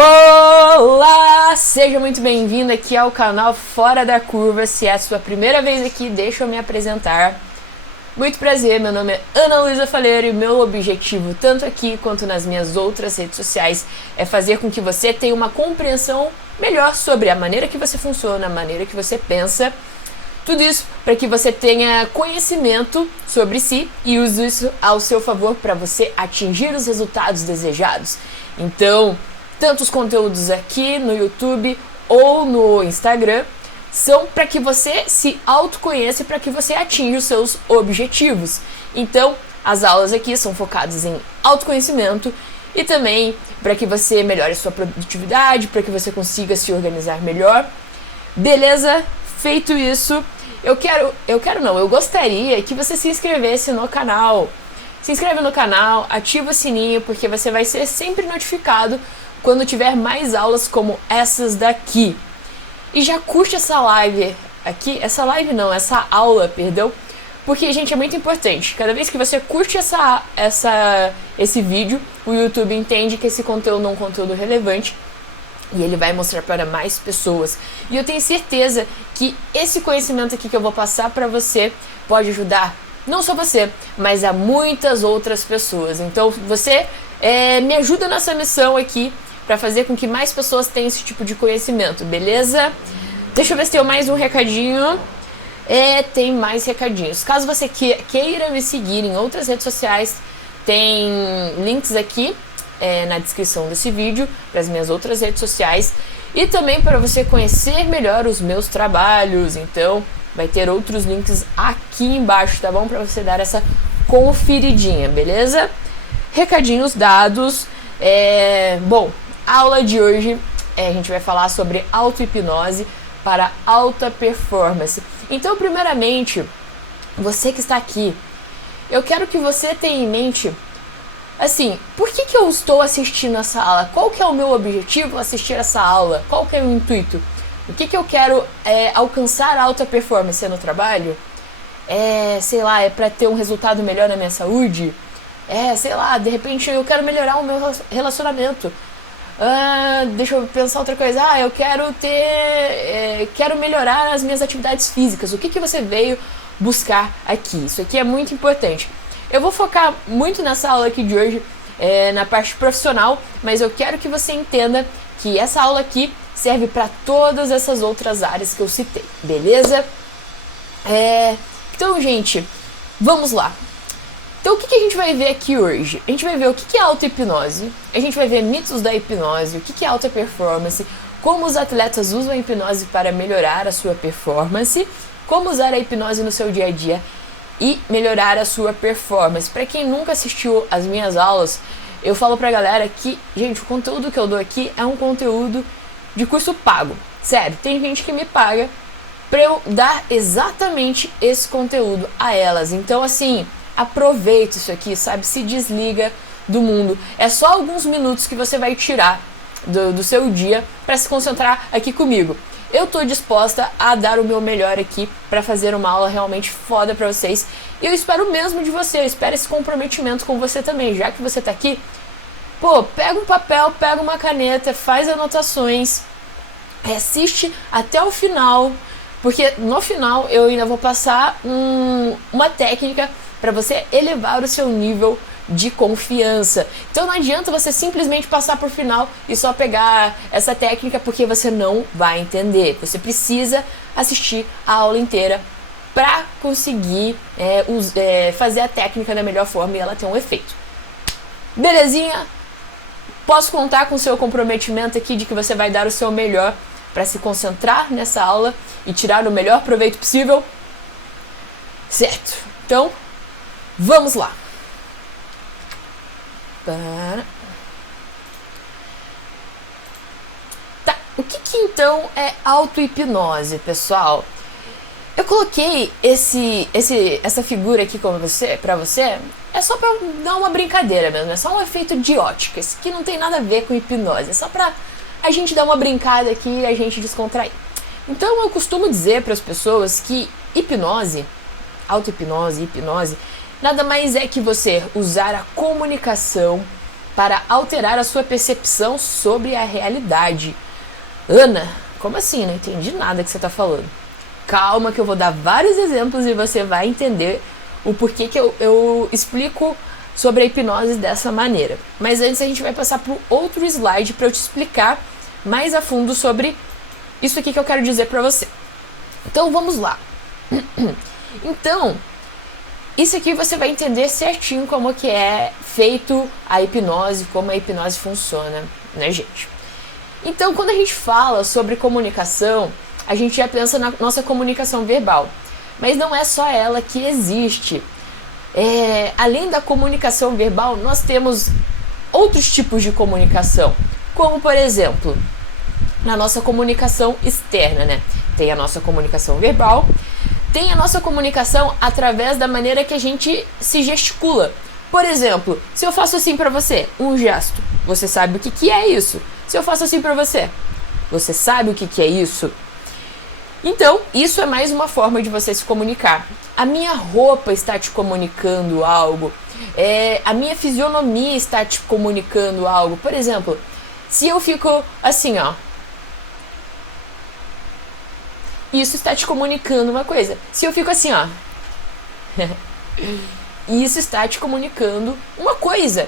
Olá! Seja muito bem-vindo aqui ao canal Fora da Curva. Se é a sua primeira vez aqui, deixa eu me apresentar. Muito prazer, meu nome é Ana Luísa Faleiro e meu objetivo, tanto aqui quanto nas minhas outras redes sociais, é fazer com que você tenha uma compreensão melhor sobre a maneira que você funciona, a maneira que você pensa. Tudo isso para que você tenha conhecimento sobre si e use isso ao seu favor para você atingir os resultados desejados. Então, tanto os conteúdos aqui no YouTube ou no Instagram são para que você se autoconheça e para que você atinja os seus objetivos. Então, as aulas aqui são focadas em autoconhecimento e também para que você melhore a sua produtividade, para que você consiga se organizar melhor. Beleza? Feito isso, eu gostaria que você se inscrevesse no canal. Se inscreve no canal, ativa o sininho, porque você vai ser sempre notificado quando tiver mais aulas como essas daqui. E já curte essa live aqui, essa aula, porque, gente, é muito importante. Cada vez que você curte esse vídeo, o YouTube entende que esse conteúdo é um conteúdo relevante e ele vai mostrar para mais pessoas. E eu tenho certeza que esse conhecimento aqui que eu vou passar para você pode ajudar não só você, mas a muitas outras pessoas. Então, você me ajuda nessa missão aqui para fazer com que mais pessoas tenham esse tipo de conhecimento, beleza? Deixa eu ver se tem mais um recadinho. Tem mais recadinhos. Caso você queira me seguir em outras redes sociais, tem links aqui na descrição desse vídeo para as minhas outras redes sociais e também para você conhecer melhor os meus trabalhos. Então, vai ter outros links aqui embaixo, tá bom? Para você dar essa conferidinha, beleza? Recadinhos dados. Bom, a aula de hoje a gente vai falar sobre auto-hipnose para alta performance. Então, primeiramente, você que está aqui, eu quero que você tenha em mente, assim, por que eu estou assistindo essa aula? Qual que é o meu objetivo ao assistir essa aula? Qual que é o intuito? O que eu quero alcançar alta performance no trabalho? Sei lá, é para ter um resultado melhor na minha saúde? Sei lá, de repente eu quero melhorar o meu relacionamento. Deixa eu pensar outra coisa. Eu quero quero melhorar as minhas atividades físicas. O que você veio buscar aqui? Isso aqui é muito importante. Eu vou focar muito nessa aula aqui de hoje, na parte profissional, mas eu quero que você entenda que essa aula aqui serve para todas essas outras áreas que eu citei, beleza? Então, gente, vamos lá. Então, o que a gente vai ver aqui hoje? A gente vai ver o que é auto-hipnose, a gente vai ver mitos da hipnose, o que é alta performance, como os atletas usam a hipnose para melhorar a sua performance, como usar a hipnose no seu dia a dia e melhorar a sua performance. Para quem nunca assistiu às minhas aulas, eu falo pra galera que, gente, o conteúdo que eu dou aqui é um conteúdo de curso pago. Sério, tem gente que me paga pra eu dar exatamente esse conteúdo a elas. Então, assim, aproveita isso aqui, sabe? Se desliga do mundo. É só alguns minutos que você vai tirar do seu dia para se concentrar aqui comigo. Eu tô disposta a dar o meu melhor aqui para fazer uma aula realmente foda para vocês. E eu espero mesmo de você, eu espero esse comprometimento com você também. Já que você tá aqui, pega um papel, pega uma caneta, faz anotações, assiste até o final, porque no final eu ainda vou passar uma técnica para você elevar o seu nível de confiança. Então não adianta você simplesmente passar por final e só pegar essa técnica, porque você não vai entender. Você precisa assistir a aula inteira para conseguir fazer a técnica da melhor forma e ela ter um efeito. Belezinha? Posso contar com o seu comprometimento aqui de que você vai dar o seu melhor para se concentrar nessa aula e tirar o melhor proveito possível? Certo. Então, vamos lá. Tá, o que então é auto-hipnose, pessoal? Eu coloquei essa figura aqui pra você, é só pra dar uma brincadeira mesmo, é só um efeito de ótica, isso que não tem nada a ver com hipnose, é só pra a gente dar uma brincada aqui e a gente descontrair. Então eu costumo dizer para as pessoas que hipnose, auto-hipnose, hipnose, nada mais é que você usar a comunicação para alterar a sua percepção sobre a realidade. Ana, como assim? Não entendi nada que você está falando. Calma que eu vou dar vários exemplos e você vai entender o porquê que eu explico sobre a hipnose dessa maneira. Mas antes a gente vai passar por outro slide para eu te explicar mais a fundo sobre isso aqui que eu quero dizer para você. Então vamos lá. Então, isso aqui você vai entender certinho como que é feito a hipnose, como a hipnose funciona, né, gente? Então, quando a gente fala sobre comunicação, a gente já pensa na nossa comunicação verbal. Mas não é só ela que existe. Além da comunicação verbal, nós temos outros tipos de comunicação. Como, por exemplo, na nossa comunicação externa, né? Tem a nossa comunicação verbal, tem a nossa comunicação através da maneira que a gente se gesticula. Por exemplo, se eu faço assim pra você, um gesto, você sabe o que é isso? Se eu faço assim pra você, você sabe o que é isso? Então, isso é mais uma forma de você se comunicar. A minha roupa está te comunicando algo. A minha fisionomia está te comunicando algo. Por exemplo, se eu fico assim, ó, isso está te comunicando uma coisa. Se eu fico assim, ó, isso está te comunicando uma coisa.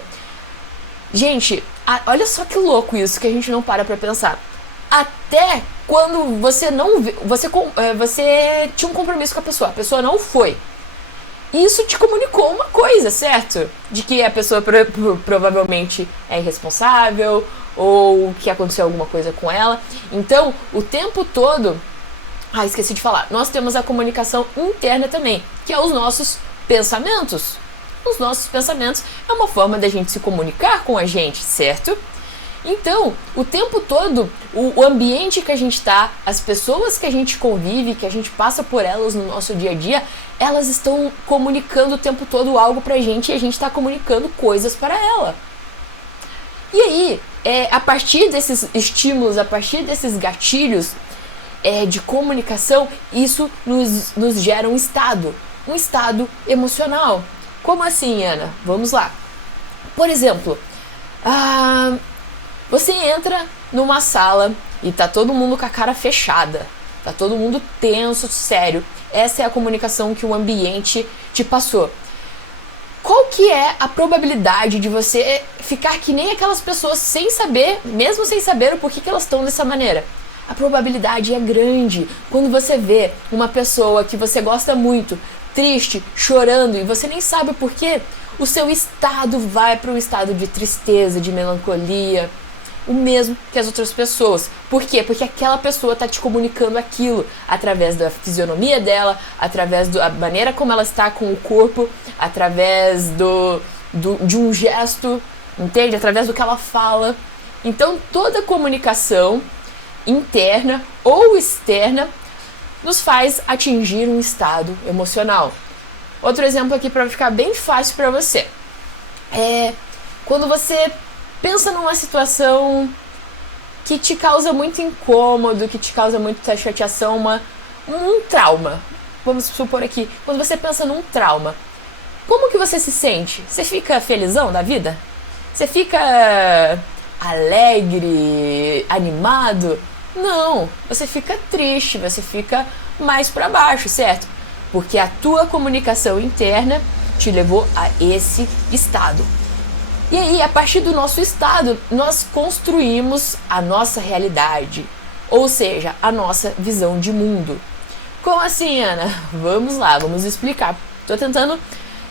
Gente, olha só que louco isso, que a gente não para pra pensar. Até quando você não vê, você tinha um compromisso com a pessoa não foi. Isso te comunicou uma coisa, certo? De que a pessoa provavelmente é irresponsável ou que aconteceu alguma coisa com ela. Então, o tempo todo... esqueci de falar. Nós temos a comunicação interna também, que é os nossos pensamentos. Os nossos pensamentos é uma forma da gente se comunicar com a gente, certo? Então, o tempo todo, o ambiente que a gente está, as pessoas que a gente convive, que a gente passa por elas no nosso dia a dia, elas estão comunicando o tempo todo algo pra gente e a gente está comunicando coisas para ela. E aí, a partir desses estímulos, a partir desses gatilhos de comunicação, isso nos gera um estado emocional. Como assim, Ana? Vamos lá. Por exemplo, você entra numa sala e tá todo mundo com a cara fechada, tá todo mundo tenso, sério. Essa é a comunicação que o ambiente te passou. Qual que é a probabilidade de você ficar que nem aquelas pessoas sem saber, mesmo sem saber o porquê que elas estão dessa maneira? A probabilidade é grande quando você vê uma pessoa que você gosta muito, triste, chorando e você nem sabe o porquê. O seu estado vai para um estado de tristeza, de melancolia, o mesmo que as outras pessoas. Por quê? Porque aquela pessoa está te comunicando aquilo através da fisionomia dela, através da maneira como ela está com o corpo, através de um gesto, entende? Através do que ela fala. Então, toda comunicação interna ou externa nos faz atingir um estado emocional. Outro exemplo aqui para ficar bem fácil para você. Quando você pensa numa situação que te causa muito incômodo, que te causa muita chateação, um trauma. Vamos supor aqui, quando você pensa num trauma, como que você se sente? Você fica felizão da vida? Você fica alegre, animado? Não, você fica triste, você fica mais para baixo, certo? Porque a tua comunicação interna te levou a esse estado. E aí, a partir do nosso estado, nós construímos a nossa realidade, ou seja, a nossa visão de mundo. Como assim, Ana? Vamos lá, vamos explicar. Estou tentando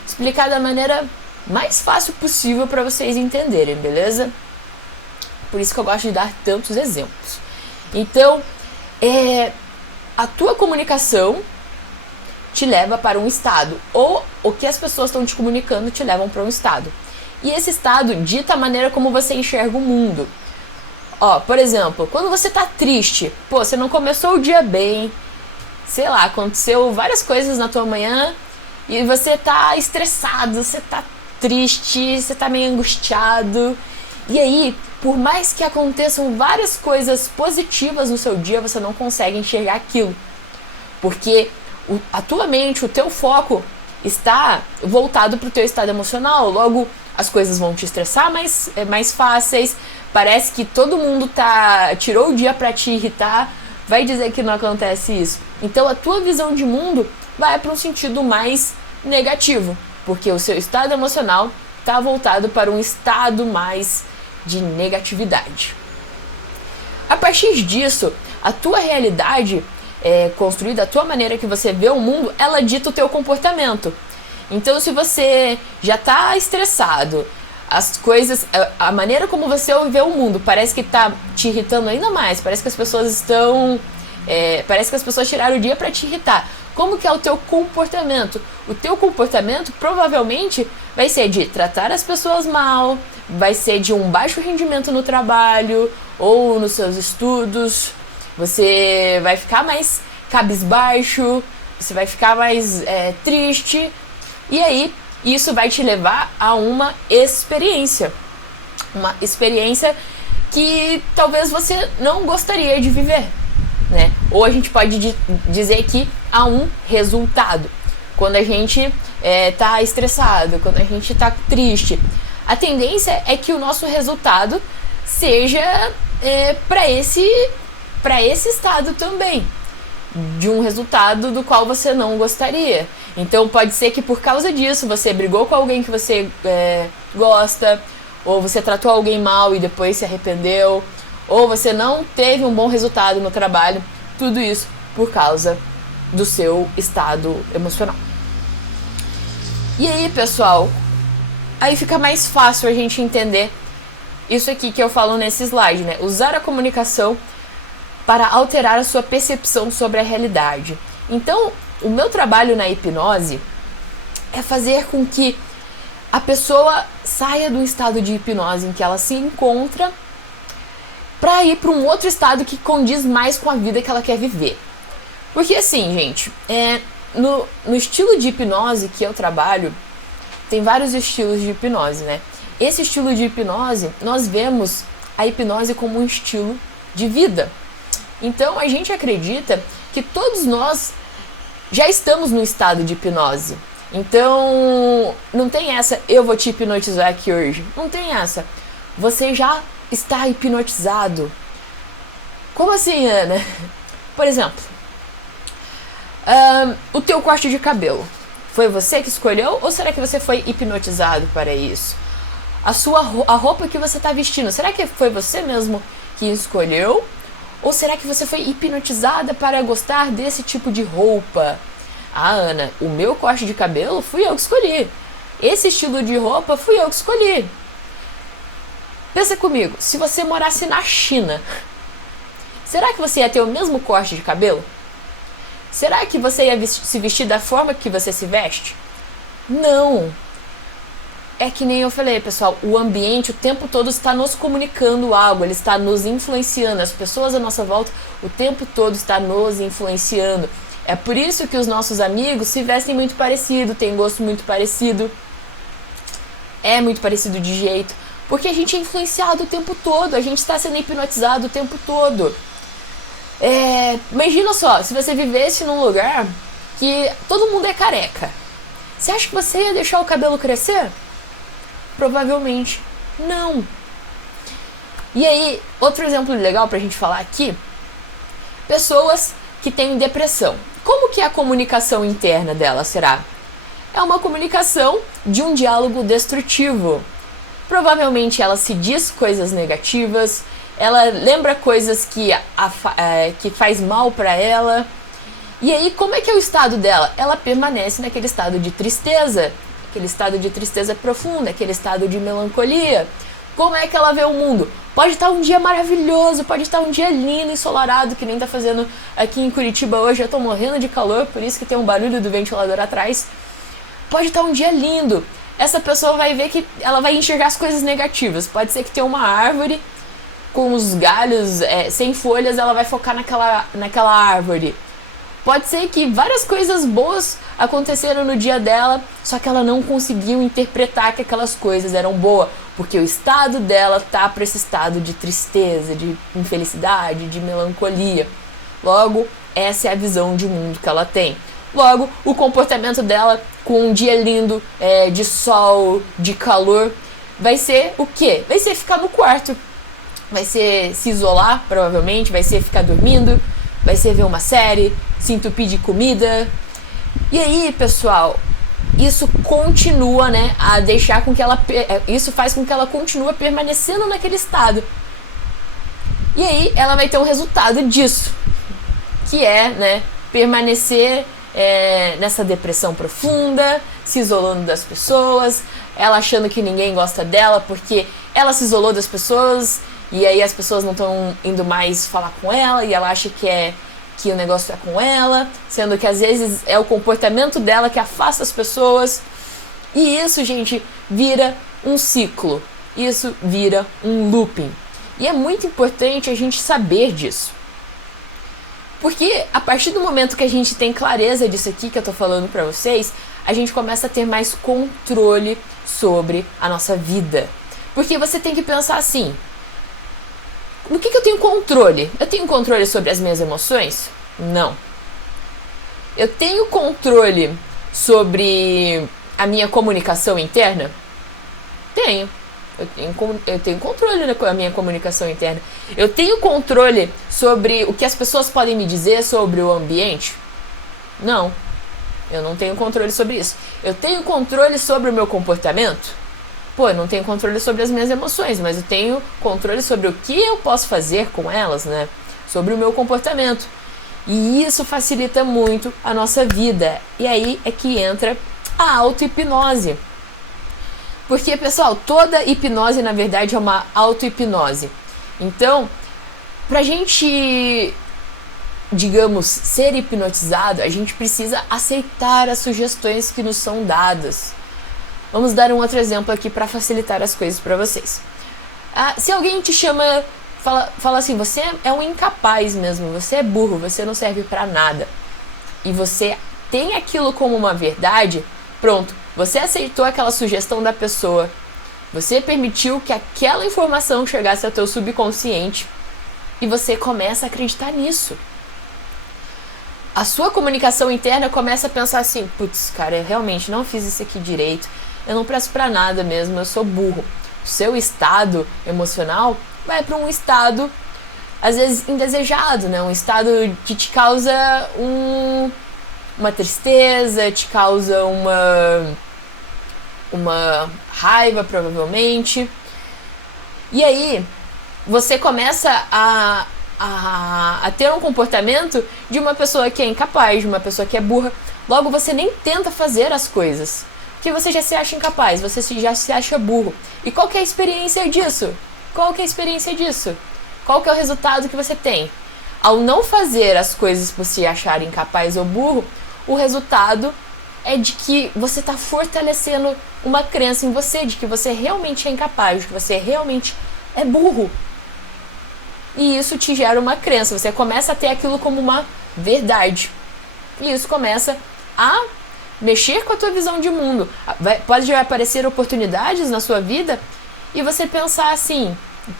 explicar da maneira mais fácil possível para vocês entenderem, beleza? Por isso que eu gosto de dar tantos exemplos. Então, a tua comunicação te leva para um estado, ou o que as pessoas estão te comunicando te levam para um estado. E esse estado dita a maneira como você enxerga o mundo. Por exemplo, quando você tá triste, você não começou o dia bem, sei lá, aconteceu várias coisas na tua manhã e você tá estressado, você tá triste, você tá meio angustiado. E aí, por mais que aconteçam várias coisas positivas no seu dia, você não consegue enxergar aquilo. Porque a tua mente, o teu foco está voltado para o teu estado emocional. Logo, as coisas vão te estressar mais fáceis, parece que todo mundo tirou o dia pra te irritar, vai dizer que não acontece isso. Então a tua visão de mundo vai para um sentido mais negativo, porque o seu estado emocional está voltado para um estado mais de negatividade. A partir disso, a tua realidade construída, a tua maneira que você vê o mundo, ela dita o teu comportamento. Então, se você já está estressado, as coisas, a maneira como você vê o mundo parece que está te irritando ainda mais, parece que as pessoas tiraram o dia para te irritar. Como que é o teu comportamento? O teu comportamento provavelmente vai ser de tratar as pessoas mal, vai ser de um baixo rendimento no trabalho ou nos seus estudos. Você vai ficar mais cabisbaixo, você vai ficar mais triste. E aí, isso vai te levar a uma experiência. Uma experiência que talvez você não gostaria de viver, né? Ou a gente pode dizer que há um resultado. Quando a gente tá estressado, quando a gente tá triste, a tendência é que o nosso resultado seja para esse estado também, de um resultado do qual você não gostaria. Então pode ser que por causa disso você brigou com alguém que você gosta, ou você tratou alguém mal e depois se arrependeu, ou você não teve um bom resultado no trabalho. Tudo isso por causa do seu estado emocional. E aí, pessoal, aí fica mais fácil a gente entender isso aqui que eu falo nesse slide, né? Usar a comunicação para alterar a sua percepção sobre a realidade. Então, o meu trabalho na hipnose é fazer com que a pessoa saia do estado de hipnose em que ela se encontra para ir para um outro estado que condiz mais com a vida que ela quer viver. Porque assim, gente, no estilo de hipnose que eu trabalho, tem vários estilos de hipnose, né? Esse estilo de hipnose, nós vemos a hipnose como um estilo de vida. Então, a gente acredita que todos nós já estamos no estado de hipnose. Então, não tem essa, eu vou te hipnotizar aqui hoje. Não tem essa. Você já está hipnotizado. Como assim, Ana? Por exemplo, o teu corte de cabelo. Foi você que escolheu ou será que você foi hipnotizado para isso? A roupa que você está vestindo, será que foi você mesmo que escolheu? Ou será que você foi hipnotizada para gostar desse tipo de roupa? Ah, Ana, o meu corte de cabelo fui eu que escolhi. Esse estilo de roupa fui eu que escolhi. Pensa comigo, se você morasse na China, será que você ia ter o mesmo corte de cabelo? Será que você ia se vestir da forma que você se veste? Não. É que nem eu falei, pessoal, o ambiente o tempo todo está nos comunicando algo, ele está nos influenciando, as pessoas à nossa volta o tempo todo está nos influenciando. É por isso que os nossos amigos se vestem muito parecido, têm gosto muito parecido, é muito parecido de jeito, porque a gente é influenciado o tempo todo, a gente está sendo hipnotizado o tempo todo. Imagina só, se você vivesse num lugar que todo mundo é careca, você acha que você ia deixar o cabelo crescer? Provavelmente não. E aí, outro exemplo legal pra gente falar aqui, pessoas que têm depressão. Como que é a comunicação interna dela será? É uma comunicação de um diálogo destrutivo. Provavelmente ela se diz coisas negativas, ela lembra coisas que faz mal pra ela. E aí, como é que é o estado dela? Ela permanece naquele estado de tristeza, aquele estado de tristeza profunda, aquele estado de melancolia. Como é que ela vê o mundo? Pode estar um dia maravilhoso, pode estar um dia lindo, ensolarado, que nem tá fazendo aqui em Curitiba hoje. Eu tô morrendo de calor, por isso que tem um barulho do ventilador atrás. Pode estar um dia lindo. Essa pessoa vai ver que ela vai enxergar as coisas negativas. Pode ser que tenha uma árvore com os galhos sem folhas, ela vai focar naquela árvore. Pode ser que várias coisas boas aconteceram no dia dela, só que ela não conseguiu interpretar que aquelas coisas eram boas, porque o estado dela tá para esse estado de tristeza, de infelicidade, de melancolia. Logo, essa é a visão de mundo que ela tem. Logo, o comportamento dela com um dia lindo, de sol, de calor, vai ser o quê? Vai ser ficar no quarto. Vai ser se isolar, provavelmente. Vai ser ficar dormindo. Vai ser ver uma série, se entupir de comida. E aí, pessoal, isso continua, né, a deixar com que ela... Isso faz com que ela continue permanecendo naquele estado. E aí, ela vai ter um resultado disso. Que é, né, permanecer nessa depressão profunda, se isolando das pessoas, ela achando que ninguém gosta dela porque ela se isolou das pessoas e aí as pessoas não estão indo mais falar com ela e ela acha que o negócio é com ela, sendo que às vezes é o comportamento dela que afasta as pessoas. E isso, gente, vira um ciclo, isso vira um looping. E é muito importante a gente saber disso. Porque a partir do momento que a gente tem clareza disso aqui que eu tô falando pra vocês, a gente começa a ter mais controle sobre a nossa vida. Porque você tem que pensar assim, no que eu tenho controle? Eu tenho controle sobre as minhas emoções? Não. Eu tenho controle sobre a minha comunicação interna? Tenho. Eu tenho controle na minha comunicação interna. Eu tenho controle sobre o que as pessoas podem me dizer sobre o ambiente? Não. Eu não tenho controle sobre isso. Eu tenho controle sobre o meu comportamento? Pô, eu não tenho controle sobre as minhas emoções, mas eu tenho controle sobre o que eu posso fazer com elas, né? Sobre o meu comportamento. E isso facilita muito a nossa vida. E aí é que entra a auto-hipnose. Porque, pessoal, toda hipnose, na verdade, é uma auto-hipnose. Então, pra gente, digamos, ser hipnotizado, a gente precisa aceitar as sugestões que nos são dadas. Vamos dar um outro exemplo aqui para facilitar as coisas para vocês. Se alguém te chama, fala assim, você é um incapaz mesmo, você é burro, você não serve para nada. E você tem aquilo como uma verdade, pronto. Você aceitou aquela sugestão da pessoa. Você permitiu que aquela informação chegasse ao teu subconsciente e você começa a acreditar nisso. A sua comunicação interna começa a pensar assim, putz, cara, eu realmente não fiz isso aqui direito. Eu não presto pra nada mesmo, eu sou burro. O seu estado emocional vai para um estado, às vezes, indesejado, né? Um estado que te causa uma tristeza, te causa uma raiva, provavelmente. E aí, você começa a ter um comportamento de uma pessoa que é incapaz, de uma pessoa que é burra. Logo, você nem tenta fazer as coisas, porque você já se acha incapaz, você já se acha burro. E qual que é a experiência disso? Qual que é a experiência disso? Qual que é o resultado que você tem? Ao não fazer as coisas por se achar incapaz ou burro, o resultado é de que você está fortalecendo uma crença em você, de que você realmente é incapaz, de que você realmente é burro. E isso te gera uma crença, você começa a ter aquilo como uma verdade. E isso começa a mexer com a tua visão de mundo. Pode aparecer oportunidades na sua vida e você pensar assim,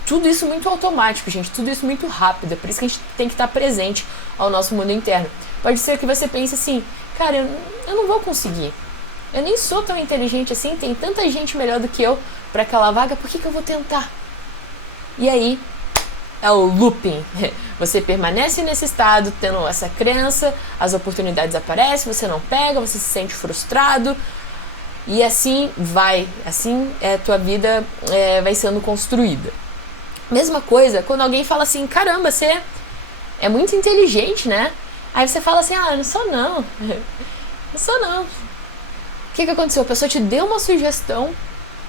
tudo isso muito automático, gente, tudo isso muito rápido, é por isso que a gente tem que estar presente ao nosso mundo interno. Pode ser que você pense assim, cara, eu não vou conseguir, eu nem sou tão inteligente assim, tem tanta gente melhor do que eu para aquela vaga, por que eu vou tentar? E aí é o looping. Você permanece nesse estado, tendo essa crença, as oportunidades aparecem, você não pega, você se sente frustrado. E assim vai, assim tua vida vai sendo construída. Mesma coisa, quando alguém fala assim, caramba, você é muito inteligente, né? Aí você fala assim, não sou não. Não sou não. O que aconteceu? A pessoa te deu uma sugestão,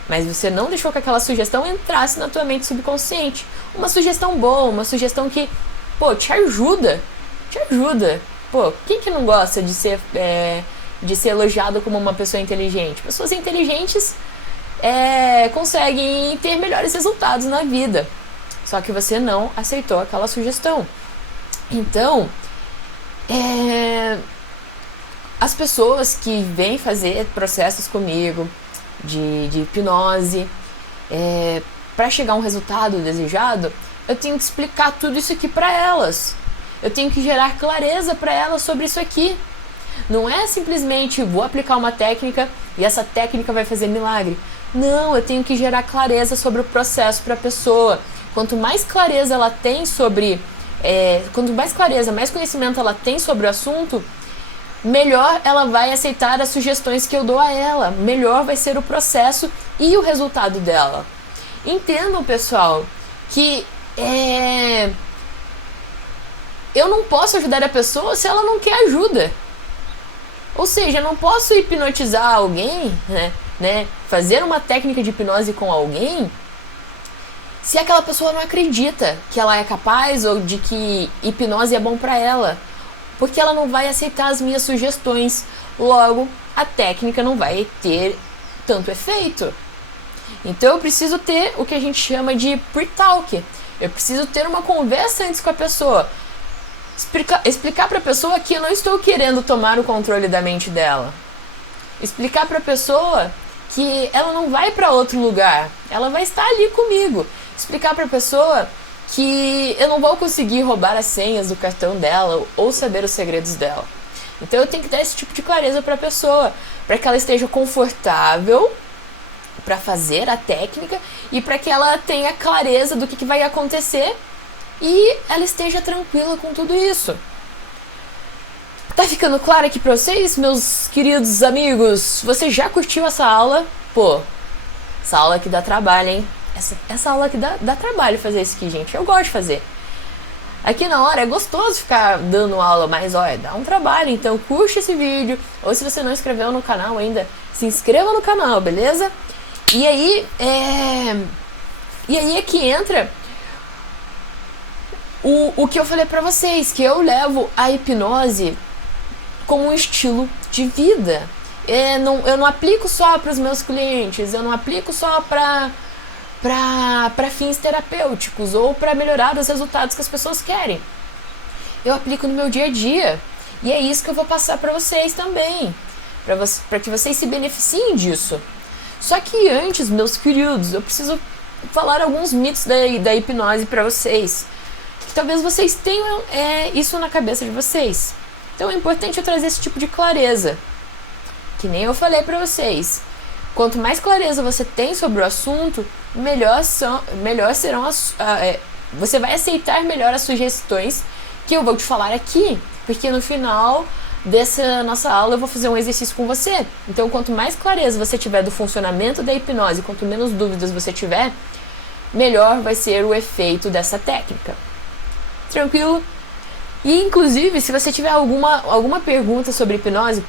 mas você não deixou que aquela sugestão entrasse na tua mente subconsciente. Uma sugestão boa, uma sugestão que, pô, te ajuda. Te ajuda. Pô, quem que não gosta de ser elogiado como uma pessoa inteligente? Pessoas inteligentes conseguem ter melhores resultados na vida. Só que você não aceitou aquela sugestão. Então, as pessoas que vêm fazer processos comigo de hipnose, para chegar a um resultado desejado, eu tenho que explicar tudo isso aqui para elas. Eu tenho que gerar clareza para elas sobre isso aqui. Não é simplesmente vou aplicar uma técnica e essa técnica vai fazer milagre. Não, eu tenho que gerar clareza sobre o processo para a pessoa. Quanto mais clareza ela tem sobre... quanto mais clareza, mais conhecimento ela tem sobre o assunto, melhor ela vai aceitar as sugestões que eu dou a ela. Melhor vai ser o processo e o resultado dela. Entendam, pessoal, que eu não posso ajudar a pessoa se ela não quer ajuda. Ou seja, eu não posso hipnotizar alguém, né, fazer uma técnica de hipnose com alguém se aquela pessoa não acredita que ela é capaz ou de que hipnose é bom para ela, porque ela não vai aceitar as minhas sugestões. Logo, a técnica não vai ter tanto efeito. Então eu preciso ter o que a gente chama de pre-talk. Eu preciso ter uma conversa antes com a pessoa. Explicar para a pessoa que eu não estou querendo tomar o controle da mente dela. Explicar para a pessoa que ela não vai para outro lugar, ela vai estar ali comigo. Explicar para a pessoa que eu não vou conseguir roubar as senhas do cartão dela ou saber os segredos dela. Então eu tenho que dar esse tipo de clareza para a pessoa, para que ela esteja confortável para fazer a técnica e para que ela tenha clareza do que vai acontecer e ela esteja tranquila com tudo isso. Tá ficando claro aqui pra vocês, meus queridos amigos? Você já curtiu essa aula? Pô, essa aula aqui dá trabalho, hein? Essa aula aqui dá trabalho fazer isso aqui, gente. Eu gosto de fazer. Aqui na hora é gostoso ficar dando aula, mas olha, dá um trabalho. Então curte esse vídeo, ou se você não inscreveu no canal ainda, se inscreva no canal, beleza? E aí é que entra o que eu falei pra vocês, que eu levo a hipnose como um estilo de vida. Eu não aplico só para os meus clientes, eu não aplico só para fins terapêuticos ou para melhorar os resultados que as pessoas querem. Eu aplico no meu dia a dia. E é isso que eu vou passar para vocês também, para que vocês se beneficiem disso. Só que antes, meus queridos, eu preciso falar alguns mitos da hipnose para vocês, que talvez vocês tenham isso na cabeça de vocês. Então é importante eu trazer esse tipo de clareza, que nem eu falei para vocês. Quanto mais clareza você tem sobre o assunto, melhor serão você vai aceitar melhor as sugestões que eu vou te falar aqui, porque no final dessa nossa aula eu vou fazer um exercício com você. Então quanto mais clareza você tiver do funcionamento da hipnose, quanto menos dúvidas você tiver, melhor vai ser o efeito dessa técnica. Tranquilo? E inclusive, se você tiver alguma pergunta sobre hipnose,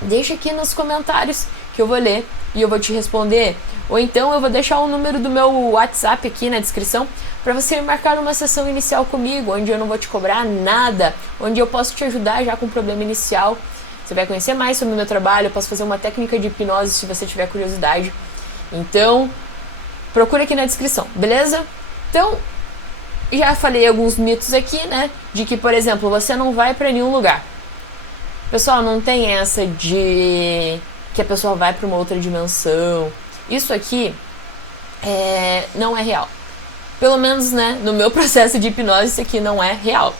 deixa aqui nos comentários que eu vou ler e eu vou te responder. Ou então eu vou deixar o número do meu WhatsApp aqui na descrição para você marcar uma sessão inicial comigo, onde eu não vou te cobrar nada, onde eu posso te ajudar já com o problema inicial. Você vai conhecer mais sobre o meu trabalho, eu posso fazer uma técnica de hipnose se você tiver curiosidade. Então, procura aqui na descrição, beleza? Então, já falei alguns mitos aqui, né? De que, por exemplo, você não vai para nenhum lugar. Pessoal, não tem essa de que a pessoa vai para uma outra dimensão. Isso aqui não é real. Pelo menos, né, no meu processo de hipnose, isso aqui não é real.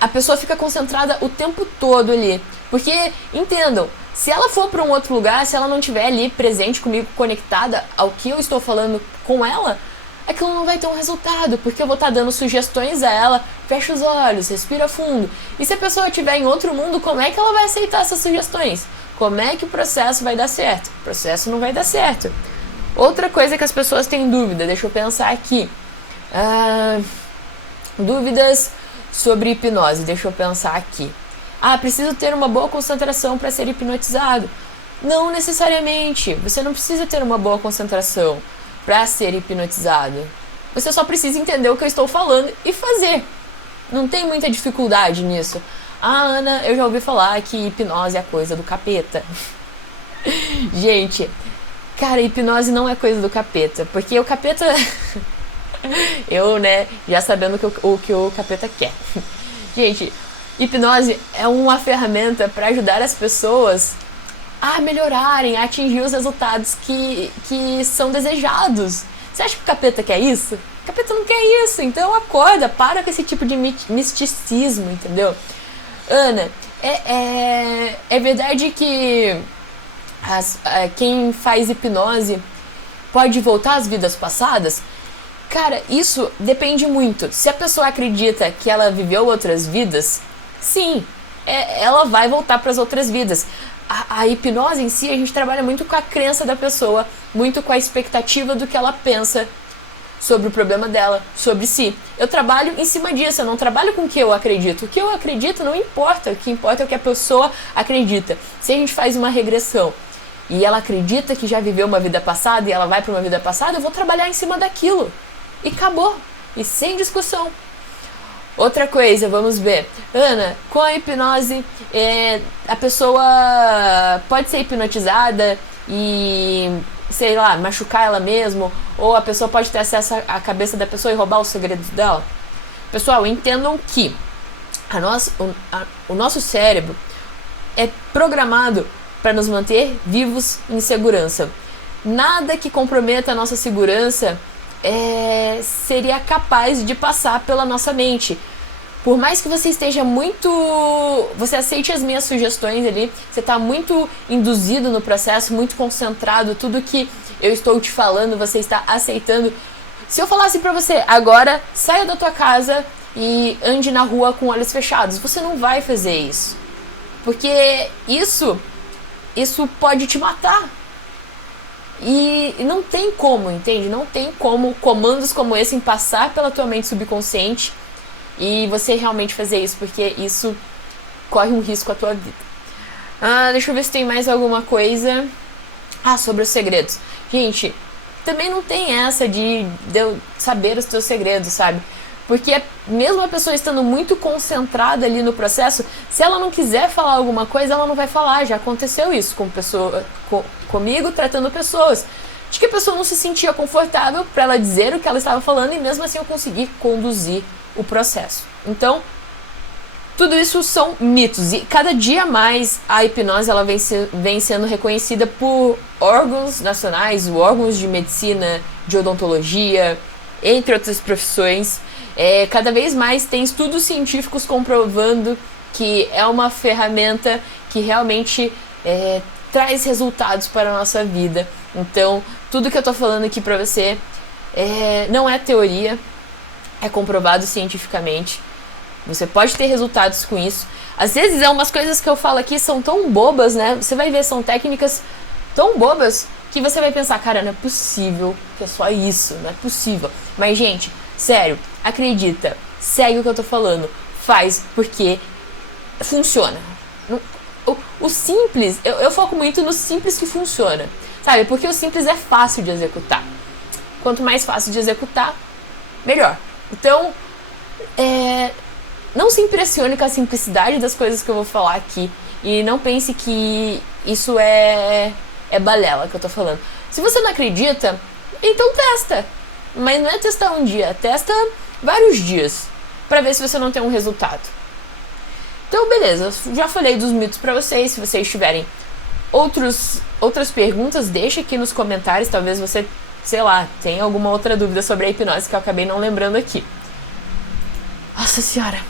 A pessoa fica concentrada o tempo todo ali. Porque, entendam, se ela for para um outro lugar, se ela não estiver ali presente comigo, conectada ao que eu estou falando com ela, aquilo não vai ter um resultado, porque eu vou estar dando sugestões a ela. Fecha os olhos, respira fundo. E se a pessoa estiver em outro mundo, como é que ela vai aceitar essas sugestões? Como é que o processo vai dar certo? O processo não vai dar certo. Outra coisa que as pessoas têm dúvida, deixa eu pensar aqui. Dúvidas sobre hipnose, deixa eu pensar aqui. Preciso ter uma boa concentração para ser hipnotizado. Não necessariamente, você não precisa ter uma boa concentração para ser hipnotizado. Você só precisa entender o que eu estou falando e fazer. Não tem muita dificuldade nisso. Ana, eu já ouvi falar que hipnose é coisa do capeta. Gente, cara, hipnose não é coisa do capeta, porque o capeta... eu, né, já sabendo o que o capeta quer. Gente, hipnose é uma ferramenta para ajudar as pessoas a melhorarem, a atingir os resultados que são desejados. Você acha que o capeta quer isso? O capeta não quer isso, então acorda, para com esse tipo de misticismo, entendeu? Ana, é verdade que quem faz hipnose pode voltar às vidas passadas? Cara, isso depende muito. Se a pessoa acredita que ela viveu outras vidas, sim, ela vai voltar para as outras vidas. A hipnose em si, a gente trabalha muito com a crença da pessoa, muito com a expectativa do que ela pensa sobre o problema dela, sobre si. Eu trabalho em cima disso, eu não trabalho com o que eu acredito. O que eu acredito não importa, o que importa é o que a pessoa acredita. Se a gente faz uma regressão e ela acredita que já viveu uma vida passada e ela vai para uma vida passada, eu vou trabalhar em cima daquilo. E acabou. E sem discussão. Outra coisa, vamos ver. Ana, com a hipnose, a pessoa pode ser hipnotizada e, sei lá, machucar ela mesmo, ou a pessoa pode ter acesso à cabeça da pessoa e roubar os segredos dela? Pessoal, entendam que o nosso cérebro é programado para nos manter vivos em segurança. Nada que comprometa a nossa segurança seria capaz de passar pela nossa mente. Por mais que você esteja você aceite as minhas sugestões ali, você está muito induzido no processo, muito concentrado, tudo que eu estou te falando, você está aceitando. Se eu falasse pra você, agora saia da tua casa e ande na rua com olhos fechados, você não vai fazer isso. Porque isso pode te matar. E não tem como, entende? Não tem como comandos como esse passar pela tua mente subconsciente e você realmente fazer isso, porque isso corre um risco à tua vida. Deixa eu ver se tem mais alguma coisa. Sobre os segredos. Gente, também não tem essa de eu saber os teus segredos, sabe? Porque mesmo a pessoa estando muito concentrada ali no processo, se ela não quiser falar alguma coisa, ela não vai falar. Já aconteceu isso comigo, tratando pessoas. De que a pessoa não se sentia confortável para ela dizer o que ela estava falando e mesmo assim eu consegui conduzir o processo. Então, tudo isso são mitos e cada dia mais a hipnose ela vem sendo reconhecida por órgãos nacionais, órgãos de medicina, de odontologia, entre outras profissões. Cada vez mais tem estudos científicos comprovando que é uma ferramenta que realmente traz resultados para a nossa vida. Então, tudo que eu tô falando aqui pra você não é teoria, é comprovado cientificamente. Você pode ter resultados com isso. Às vezes umas coisas que eu falo aqui são tão bobas, né? Você vai ver, são técnicas tão bobas que você vai pensar, cara, não é possível que é só isso, não é possível. Mas, gente, sério, acredita, segue o que eu tô falando, faz porque funciona. O simples, eu foco muito no simples que funciona, sabe? Porque o simples é fácil de executar. Quanto mais fácil de executar, melhor. Então, não se impressione com a simplicidade das coisas que eu vou falar aqui. E não pense que isso é balela que eu tô falando. Se você não acredita, então testa. Mas não é testar um dia, testa vários dias pra ver se você não tem um resultado. Então, beleza, já falei dos mitos pra vocês. Se vocês tiverem outras perguntas, deixa aqui nos comentários. Talvez você, sei lá, tenha alguma outra dúvida sobre a hipnose que eu acabei não lembrando aqui. Nossa senhora.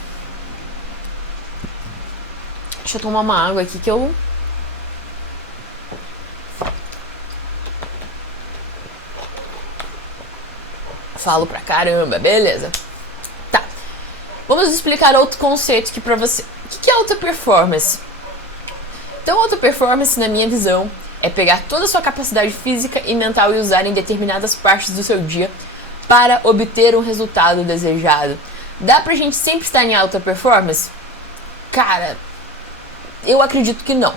Deixa eu tomar uma água aqui que eu... falo pra caramba, beleza. Tá. Vamos explicar outro conceito aqui pra você. O que é alta performance? Então, alta performance, na minha visão, é pegar toda a sua capacidade física e mental e usar em determinadas partes do seu dia para obter um resultado desejado. Dá pra gente sempre estar em alta performance? Cara, eu acredito que não.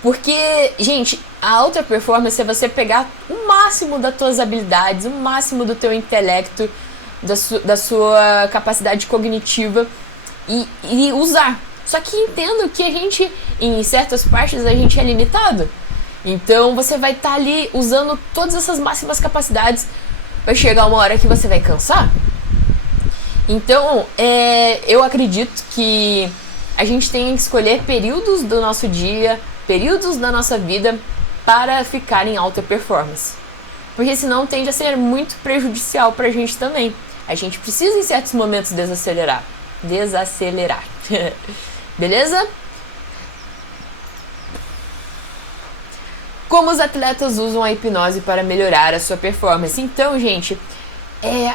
Porque, gente, a alta performance é você pegar o máximo das tuas habilidades, o máximo do teu intelecto, da sua capacidade cognitiva e usar. Só que entendo que a gente, em certas partes, a gente é limitado. Então, você vai estar ali usando todas essas máximas capacidades. Vai chegar uma hora que você vai cansar. Então, eu acredito que a gente tem que escolher períodos do nosso dia, períodos da nossa vida para ficar em alta performance. Porque senão tende a ser muito prejudicial pra gente também. A gente precisa em certos momentos desacelerar. Beleza? Como os atletas usam a hipnose para melhorar a sua performance? Então, gente,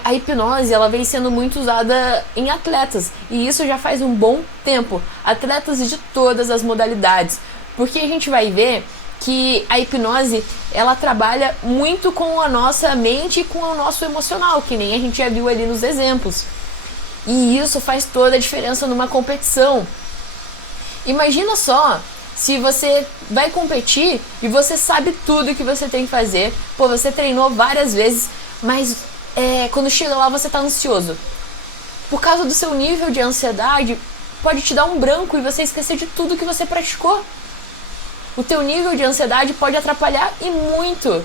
a hipnose ela vem sendo muito usada em atletas, e isso já faz um bom tempo. Atletas de todas as modalidades, porque a gente vai ver que a hipnose ela trabalha muito com a nossa mente e com o nosso emocional, que nem a gente já viu ali nos exemplos. E isso faz toda a diferença numa competição. Imagina só se você vai competir e você sabe tudo que você tem que fazer. Pô, você treinou várias vezes, mas quando chega lá você tá ansioso. Por causa do seu nível de ansiedade, pode te dar um branco e você esquecer de tudo que você praticou. O teu nível de ansiedade pode atrapalhar e muito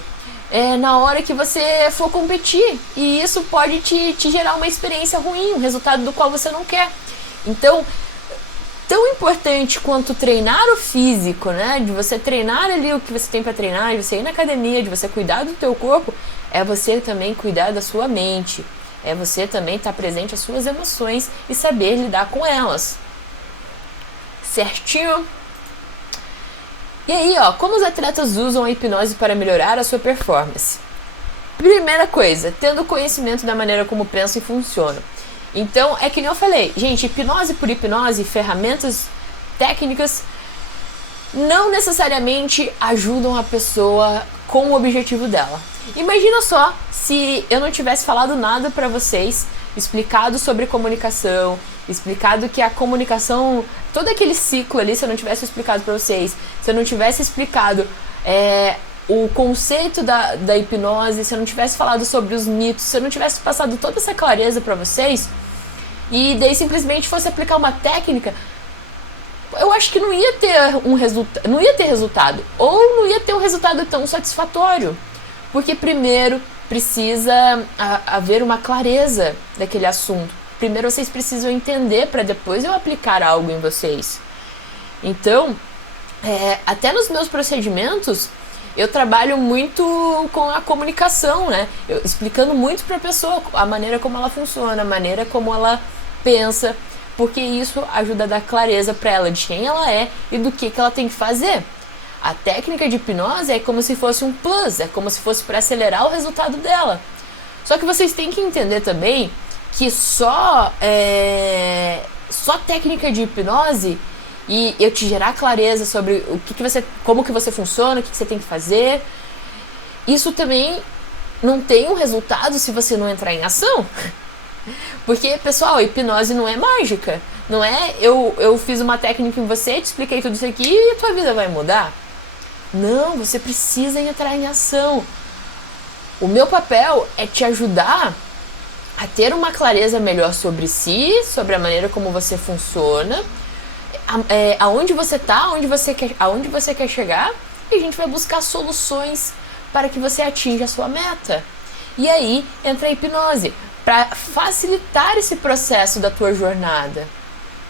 na hora que você for competir. E isso pode te gerar uma experiência ruim, um resultado do qual você não quer. Então, tão importante quanto treinar o físico, né? De você treinar ali o que você tem para treinar, de você ir na academia, de você cuidar do teu corpo, é você também cuidar da sua mente. É você também estar presente às suas emoções e saber lidar com elas. Certinho? E aí, como os atletas usam a hipnose para melhorar a sua performance? Primeira coisa, tendo conhecimento da maneira como pensam e funcionam. Então, é que nem eu falei, gente, hipnose por hipnose, ferramentas técnicas não necessariamente ajudam a pessoa com o objetivo dela. Imagina só se eu não tivesse falado nada para vocês, explicado sobre comunicação, explicado que a comunicação, todo aquele ciclo ali, se eu não tivesse explicado para vocês, se eu não tivesse explicado o conceito da hipnose, se eu não tivesse falado sobre os mitos, se eu não tivesse passado toda essa clareza para vocês, e daí simplesmente fosse aplicar uma técnica, eu acho que não ia ter resultado, ou não ia ter um resultado tão satisfatório, porque primeiro precisa haver uma clareza daquele assunto. Primeiro vocês precisam entender para depois eu aplicar algo em vocês. Então, até nos meus procedimentos, eu trabalho muito com a comunicação, né? Explicando muito para a pessoa a maneira como ela funciona, a maneira como ela pensa, porque isso ajuda a dar clareza para ela de quem ela é e do que ela tem que fazer. A técnica de hipnose é como se fosse um plus, é como se fosse para acelerar o resultado dela. Só que vocês têm que entender também que só técnica de hipnose e eu te gerar clareza sobre como que você funciona, o que você tem que fazer, isso também não tem um resultado se você não entrar em ação. Porque, pessoal, hipnose não é mágica. Não é eu fiz uma técnica em você, te expliquei tudo isso aqui e a tua vida vai mudar. Não, você precisa entrar em ação. O meu papel é te ajudar a ter uma clareza melhor sobre si, sobre a maneira como você funciona, aonde você está, aonde você quer chegar, e a gente vai buscar soluções para que você atinja a sua meta. E aí entra a hipnose, para facilitar esse processo da tua jornada,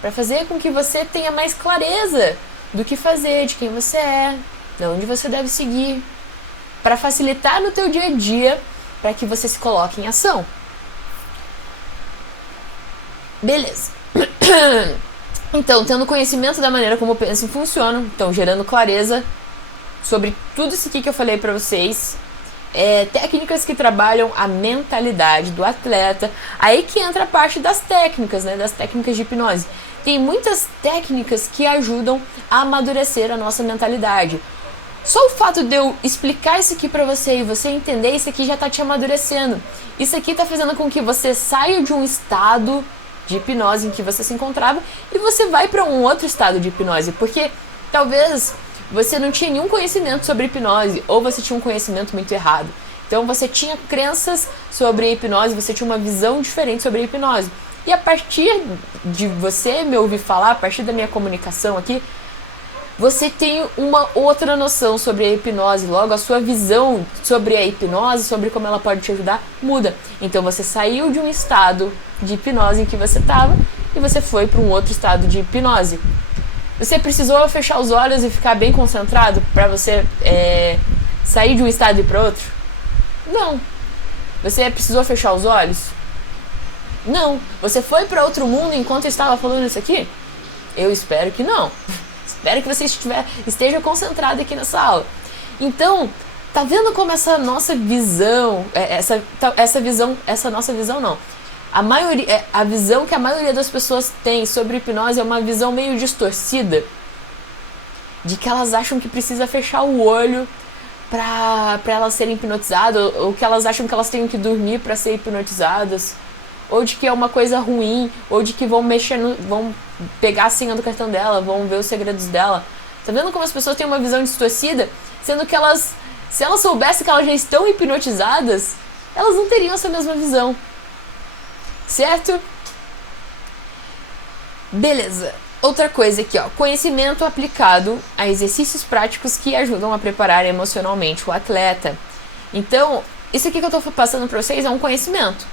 para fazer com que você tenha mais clareza do que fazer, de quem você é, de onde você deve seguir, para facilitar no teu dia a dia, para que você se coloque em ação. Beleza. Então, tendo conhecimento da maneira como pensam e funcionam, então gerando clareza sobre tudo isso aqui que eu falei para vocês, técnicas que trabalham a mentalidade do atleta, aí que entra a parte das técnicas, né, das técnicas de hipnose. Tem muitas técnicas que ajudam a amadurecer a nossa mentalidade. Só o fato de eu explicar isso aqui pra você e você entender, isso aqui já tá te amadurecendo. Isso aqui tá fazendo com que você saia de um estado de hipnose em que você se encontrava e você vai para um outro estado de hipnose, porque talvez você não tinha nenhum conhecimento sobre hipnose ou você tinha um conhecimento muito errado. Então você tinha crenças sobre a hipnose, você tinha uma visão diferente sobre a hipnose. E a partir de você me ouvir falar, a partir da minha comunicação aqui, você tem uma outra noção sobre a hipnose. Logo, a sua visão sobre a hipnose, sobre como ela pode te ajudar, muda. Então você saiu de um estado de hipnose em que você estava e você foi para um outro estado de hipnose. Você precisou fechar os olhos e ficar bem concentrado para você sair de um estado e para outro? Não. Você precisou fechar os olhos? Não. Você foi para outro mundo enquanto eu estava falando isso aqui? Eu espero que não. Espero que você esteja concentrado aqui nessa aula. Então, tá vendo como essa nossa visão, essa nossa visão não, a visão que a maioria das pessoas tem sobre hipnose é uma visão meio distorcida, de que elas acham que precisa fechar o olho pra elas serem hipnotizadas, ou que elas acham que elas têm que dormir pra ser hipnotizadas, ou de que é uma coisa ruim, ou de que vão pegar a senha do cartão dela, vão ver os segredos dela. Tá vendo como as pessoas têm uma visão distorcida, sendo que se elas soubessem que elas já estão hipnotizadas, elas não teriam essa mesma visão. Certo? Beleza. Outra coisa aqui, ó. Conhecimento aplicado a exercícios práticos que ajudam a preparar emocionalmente o atleta. Então, isso aqui que eu tô passando pra vocês é um conhecimento.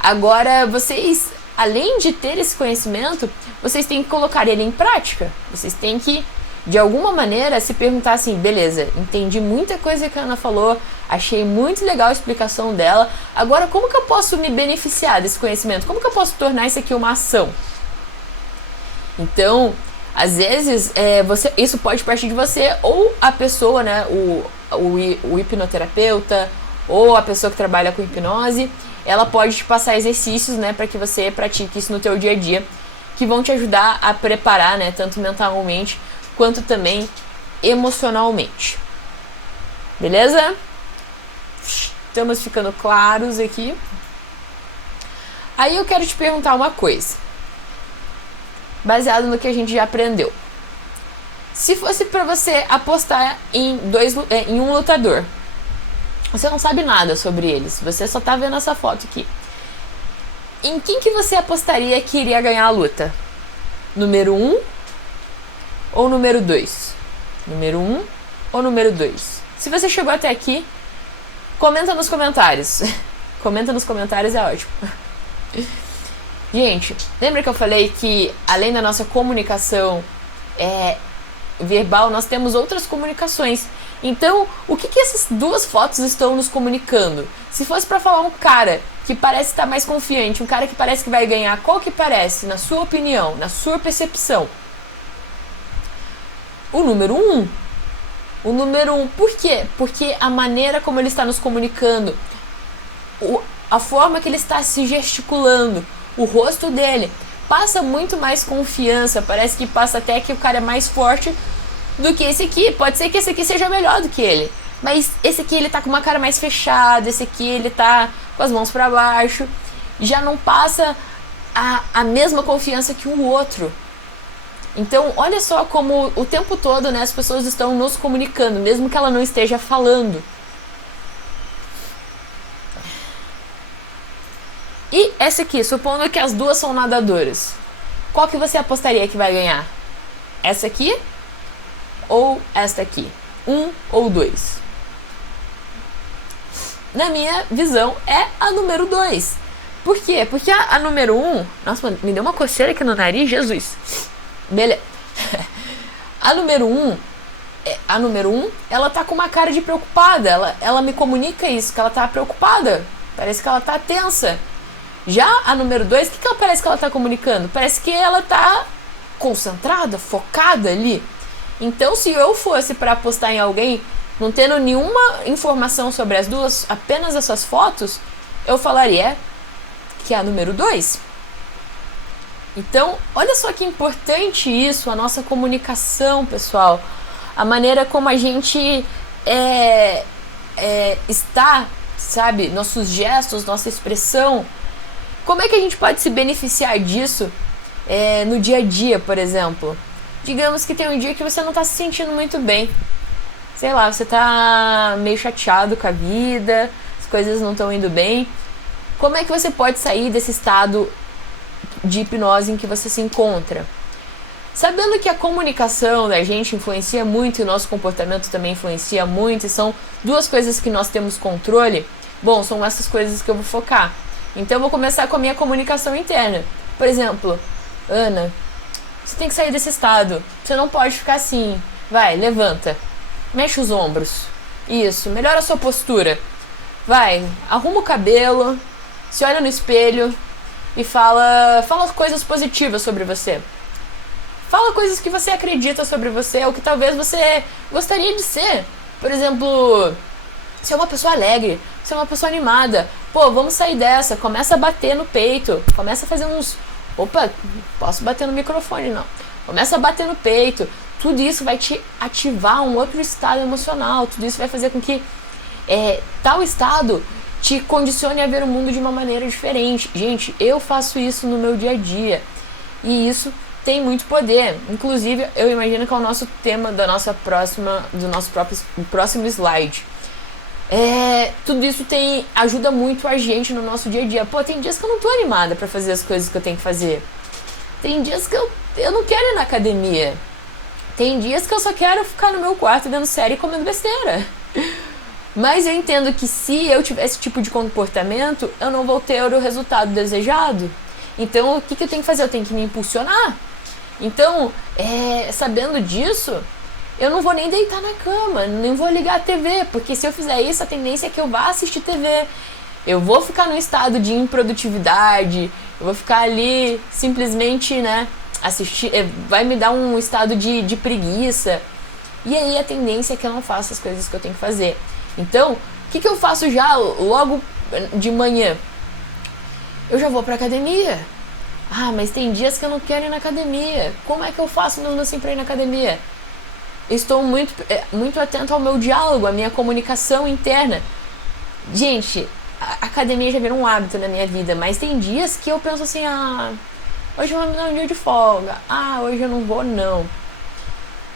Agora, vocês, além de ter esse conhecimento, vocês têm que colocar ele em prática. Vocês têm que, de alguma maneira, se perguntar assim, beleza, entendi muita coisa que a Ana falou, achei muito legal a explicação dela, agora como que eu posso me beneficiar desse conhecimento? Como que eu posso tornar isso aqui uma ação? Então, às vezes, isso pode partir de você, ou a pessoa, né, o hipnoterapeuta, ou a pessoa que trabalha com hipnose, ela pode te passar exercícios, né, para que você pratique isso no teu dia a dia, que vão te ajudar a preparar, né, tanto mentalmente quanto também emocionalmente. Beleza? Estamos ficando claros aqui. Aí eu quero te perguntar uma coisa, baseado no que a gente já aprendeu. Se fosse para você apostar em um lutador, você não sabe nada sobre eles, você só tá vendo essa foto aqui. Em quem que você apostaria que iria ganhar a luta? Número 1 ou número 2? Número 1 ou número 2? Se você chegou até aqui, comenta nos comentários. Comenta nos comentários, é ótimo. Gente, lembra que eu falei que além da nossa comunicação verbal, nós temos outras comunicações. Então, o que essas duas fotos estão nos comunicando? Se fosse para falar um cara que parece estar mais confiante, um cara que parece que vai ganhar, qual que parece, na sua opinião, na sua percepção? O número 1. O número 1, por quê? Porque a maneira como ele está nos comunicando, a forma que ele está se gesticulando, o rosto dele, passa muito mais confiança, parece que passa até que o cara é mais forte do que esse aqui. Pode ser que esse aqui seja melhor do que ele, mas esse aqui ele tá com uma cara mais fechada, esse aqui ele tá com as mãos para baixo, já não passa a mesma confiança que o outro. Então, olha só como o tempo todo, né, as pessoas estão nos comunicando, mesmo que ela não esteja falando. E essa aqui, supondo que as duas são nadadoras, qual que você apostaria que vai ganhar? Essa aqui ou esta aqui? 1 ou 2? Na minha visão, é a número 2. Por quê? Porque a número 1... Nossa, me deu uma coceira aqui no nariz, Jesus. Beleza. A número 1, ela tá com uma cara de preocupada. Ela me comunica isso, que ela tá preocupada. Parece que ela tá tensa. Já a número 2, o que ela parece que ela tá comunicando? Parece que ela tá concentrada, focada ali. Então, se eu fosse para apostar em alguém, não tendo nenhuma informação sobre as duas, apenas essas fotos, eu falaria que é a número 2. Então, olha só que importante isso, a nossa comunicação, pessoal. A maneira como a gente está, sabe? Nossos gestos, nossa expressão. Como é que a gente pode se beneficiar disso no dia a dia, por exemplo? Digamos que tem um dia que você não está se sentindo muito bem. Sei lá, você está meio chateado com a vida, as coisas não estão indo bem. Como é que você pode sair desse estado de hipnose em que você se encontra? Sabendo que a comunicação da gente influencia muito e o nosso comportamento também influencia muito, e são duas coisas que nós temos controle, bom, são essas coisas que eu vou focar. Então eu vou começar com a minha comunicação interna. Por exemplo, Ana, você tem que sair desse estado, você não pode ficar assim. Vai, levanta, mexe os ombros, isso, melhora a sua postura. Vai, arruma o cabelo, se olha no espelho e fala coisas positivas sobre você. Fala coisas que você acredita sobre você, ou que talvez você gostaria de ser. Por exemplo, se é uma pessoa alegre, se é uma pessoa animada, pô, vamos sair dessa, começa a bater no peito, começa a fazer uns... Opa, posso bater no microfone, não. Começa a bater no peito. Tudo isso vai te ativar um outro estado emocional, tudo isso vai fazer com que tal estado te condicione a ver o mundo de uma maneira diferente. Gente, eu faço isso no meu dia a dia e isso tem muito poder. Inclusive, eu imagino que é o nosso tema do nosso próximo slide. Tudo isso ajuda muito a gente no nosso dia a dia. Pô, tem dias que eu não tô animada pra fazer as coisas que eu tenho que fazer. Tem dias que eu não quero ir na academia. Tem dias que eu só quero ficar no meu quarto vendo série e comendo besteira. Mas eu entendo que se eu tiver esse tipo de comportamento, eu não vou ter o resultado desejado. Então, o que eu tenho que fazer? Eu tenho que me impulsionar. Então, sabendo disso, eu não vou nem deitar na cama, nem vou ligar a TV, porque se eu fizer isso, a tendência é que eu vá assistir TV. Eu vou ficar num estado de improdutividade, eu vou ficar ali simplesmente, assistir, vai me dar um estado de preguiça. E aí a tendência é que eu não faça as coisas que eu tenho que fazer. Então, o que eu faço já logo de manhã? Eu já vou pra academia. Ah, mas tem dias que eu não quero ir na academia. Como é que eu faço mesmo assim pra ir na academia? Estou muito atento ao meu diálogo, à minha comunicação interna. Gente, a academia já virou um hábito na minha vida, mas tem dias que eu penso assim, hoje eu vou me dar um dia de folga. Hoje eu não vou, não.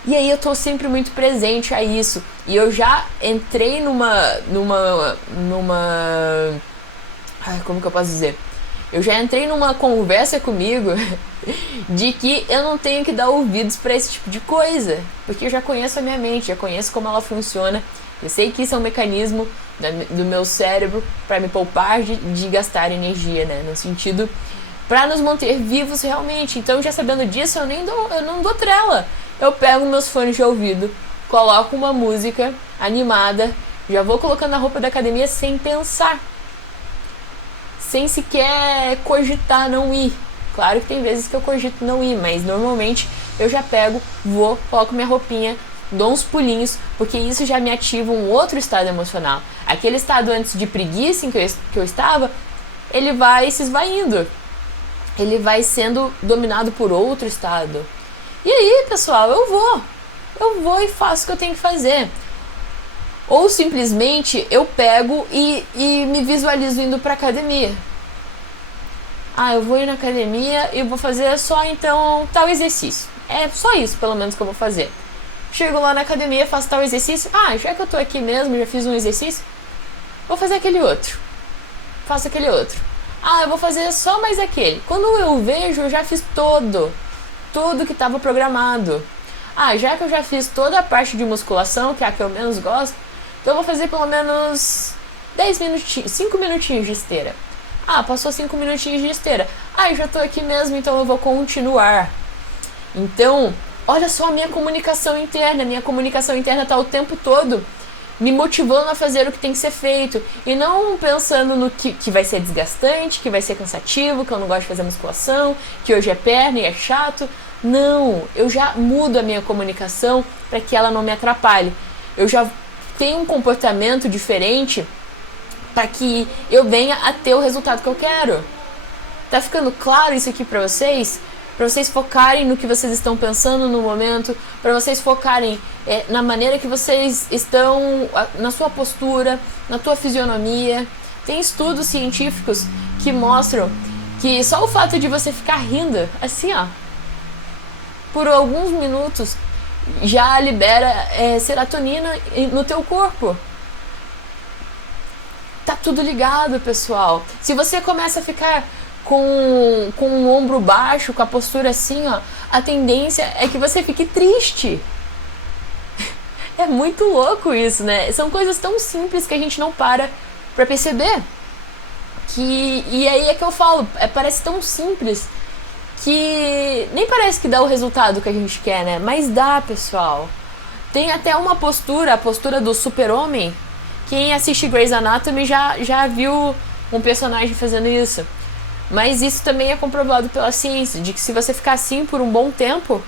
E aí eu tô sempre muito presente a isso. E eu já entrei como que eu posso dizer? Eu já entrei numa conversa comigo de que eu não tenho que dar ouvidos para esse tipo de coisa, porque eu já conheço a minha mente, já conheço como ela funciona. Eu sei que isso é um mecanismo do meu cérebro para me poupar de gastar energia, no sentido para nos manter vivos realmente. Então, já sabendo disso, eu não dou trela. Eu pego meus fones de ouvido, coloco uma música animada, já vou colocando a roupa da academia sem pensar, sem sequer cogitar não ir. Claro que tem vezes que eu cogito não ir, mas normalmente eu já pego, vou, coloco minha roupinha, dou uns pulinhos, porque isso já me ativa um outro estado emocional. Aquele estado antes de preguiça em que eu estava, ele vai se esvaindo. Ele vai sendo dominado por outro estado. E aí, pessoal, eu vou e faço o que eu tenho que fazer. Ou simplesmente eu pego e me visualizo indo pra academia. Eu vou ir na academia e vou fazer só então tal exercício. É só isso, pelo menos, que eu vou fazer. Chego lá na academia, faço tal exercício. Já que eu tô aqui mesmo, já fiz um exercício, vou fazer aquele outro. Faço aquele outro. Eu vou fazer só mais aquele. Quando eu vejo, eu já fiz tudo que estava programado. Já que eu já fiz toda a parte de musculação, que é a que eu menos gosto, então eu vou fazer pelo menos 5 minutinhos de esteira. Passou 5 minutinhos de esteira. Eu já tô aqui mesmo, então eu vou continuar. Então, olha só a minha comunicação interna. Minha comunicação interna tá o tempo todo me motivando a fazer o que tem que ser feito. E não pensando no que vai ser desgastante, que vai ser cansativo, que eu não gosto de fazer musculação, que hoje é perna e é chato. Não, eu já mudo a minha comunicação para que ela não me atrapalhe. Eu já tenho um comportamento diferente para que eu venha a ter o resultado que eu quero. Tá ficando claro isso aqui para vocês? Para vocês focarem no que vocês estão pensando no momento, para vocês focarem na maneira que vocês estão, na sua postura, na tua fisionomia. Tem estudos científicos que mostram que só o fato de você ficar rindo, assim, por alguns minutos, já libera serotonina no teu corpo. Tá tudo ligado, pessoal. Se você começa a ficar com o ombro baixo, com a postura assim, a tendência é que você fique triste. É muito louco isso, né? São coisas tão simples que a gente não para pra perceber. E aí é que eu falo, parece tão simples que nem parece que dá o resultado que a gente quer, né? Mas dá, pessoal. Tem até uma postura, a postura do super-homem. Quem assiste Grey's Anatomy já viu um personagem fazendo isso. Mas isso também é comprovado pela ciência, de que se você ficar assim por um bom tempo,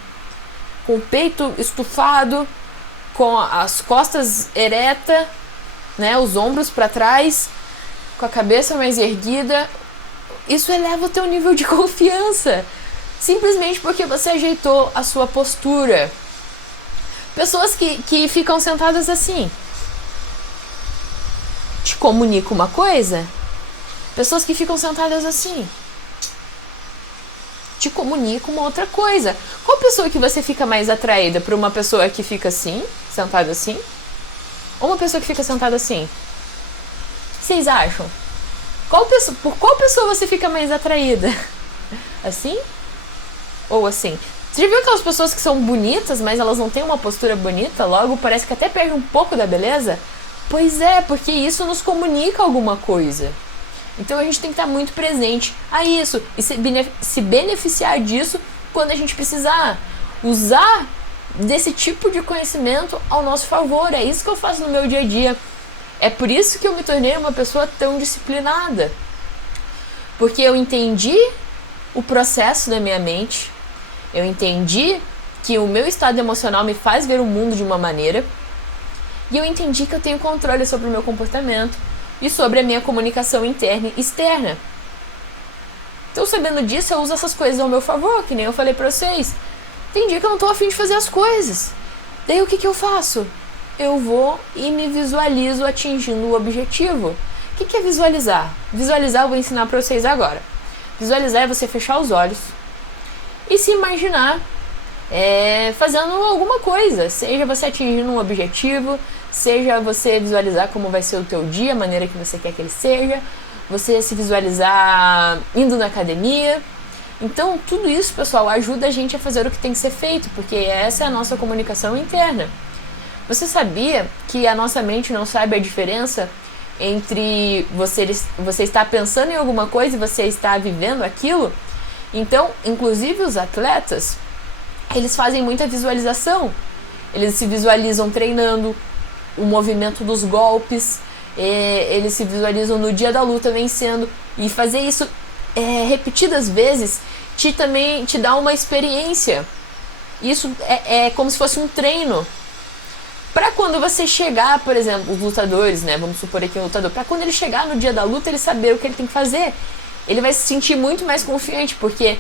com o peito estufado, com as costas eretas, né, os ombros para trás, com a cabeça mais erguida. Isso eleva o teu nível de confiança, simplesmente porque você ajeitou a sua postura. Pessoas que ficam sentadas assim te comunicam uma coisa. Pessoas que ficam sentadas assim te comunicam uma outra coisa. Qual pessoa que você fica mais atraída? Por uma pessoa que fica assim, sentada assim? Ou uma pessoa que fica sentada assim? O que vocês acham? Por qual pessoa você fica mais atraída? Assim? Ou assim? Você já viu aquelas pessoas que são bonitas, mas elas não têm uma postura bonita? Logo parece que até perde um pouco da beleza? Pois é, porque isso nos comunica alguma coisa. Então a gente tem que estar muito presente a isso e se beneficiar disso quando a gente precisar. Usar desse tipo de conhecimento ao nosso favor. É isso que eu faço no meu dia a dia. É por isso que eu me tornei uma pessoa tão disciplinada. Porque eu entendi o processo da minha mente. Eu entendi que o meu estado emocional me faz ver o mundo de uma maneira. E eu entendi que eu tenho controle sobre o meu comportamento e sobre a minha comunicação interna e externa. Então, sabendo disso, eu uso essas coisas ao meu favor, que nem eu falei pra vocês. Tem dia que eu não tô afim de fazer as coisas. Daí o que eu faço? Eu vou e me visualizo atingindo o objetivo. O que é visualizar? Visualizar eu vou ensinar pra vocês agora. Visualizar é você fechar os olhos e se imaginar fazendo alguma coisa. Seja você atingindo um objetivo, seja você visualizar como vai ser o teu dia, a maneira que você quer que ele seja, você se visualizar indo na academia. Então, tudo isso, pessoal, ajuda a gente a fazer o que tem que ser feito, porque essa é a nossa comunicação interna. Você sabia que a nossa mente não sabe a diferença entre você estar pensando em alguma coisa e você estar vivendo aquilo? Então, inclusive os atletas, eles fazem muita visualização. Eles se visualizam treinando o movimento dos golpes, eles se visualizam no dia da luta vencendo, e fazer isso repetidas vezes também te dá uma experiência. Isso é como se fosse um treino. Para quando você chegar, por exemplo, os lutadores, né? Vamos supor aqui um lutador, para quando ele chegar no dia da luta, ele saber o que ele tem que fazer. Ele vai se sentir muito mais confiante, porque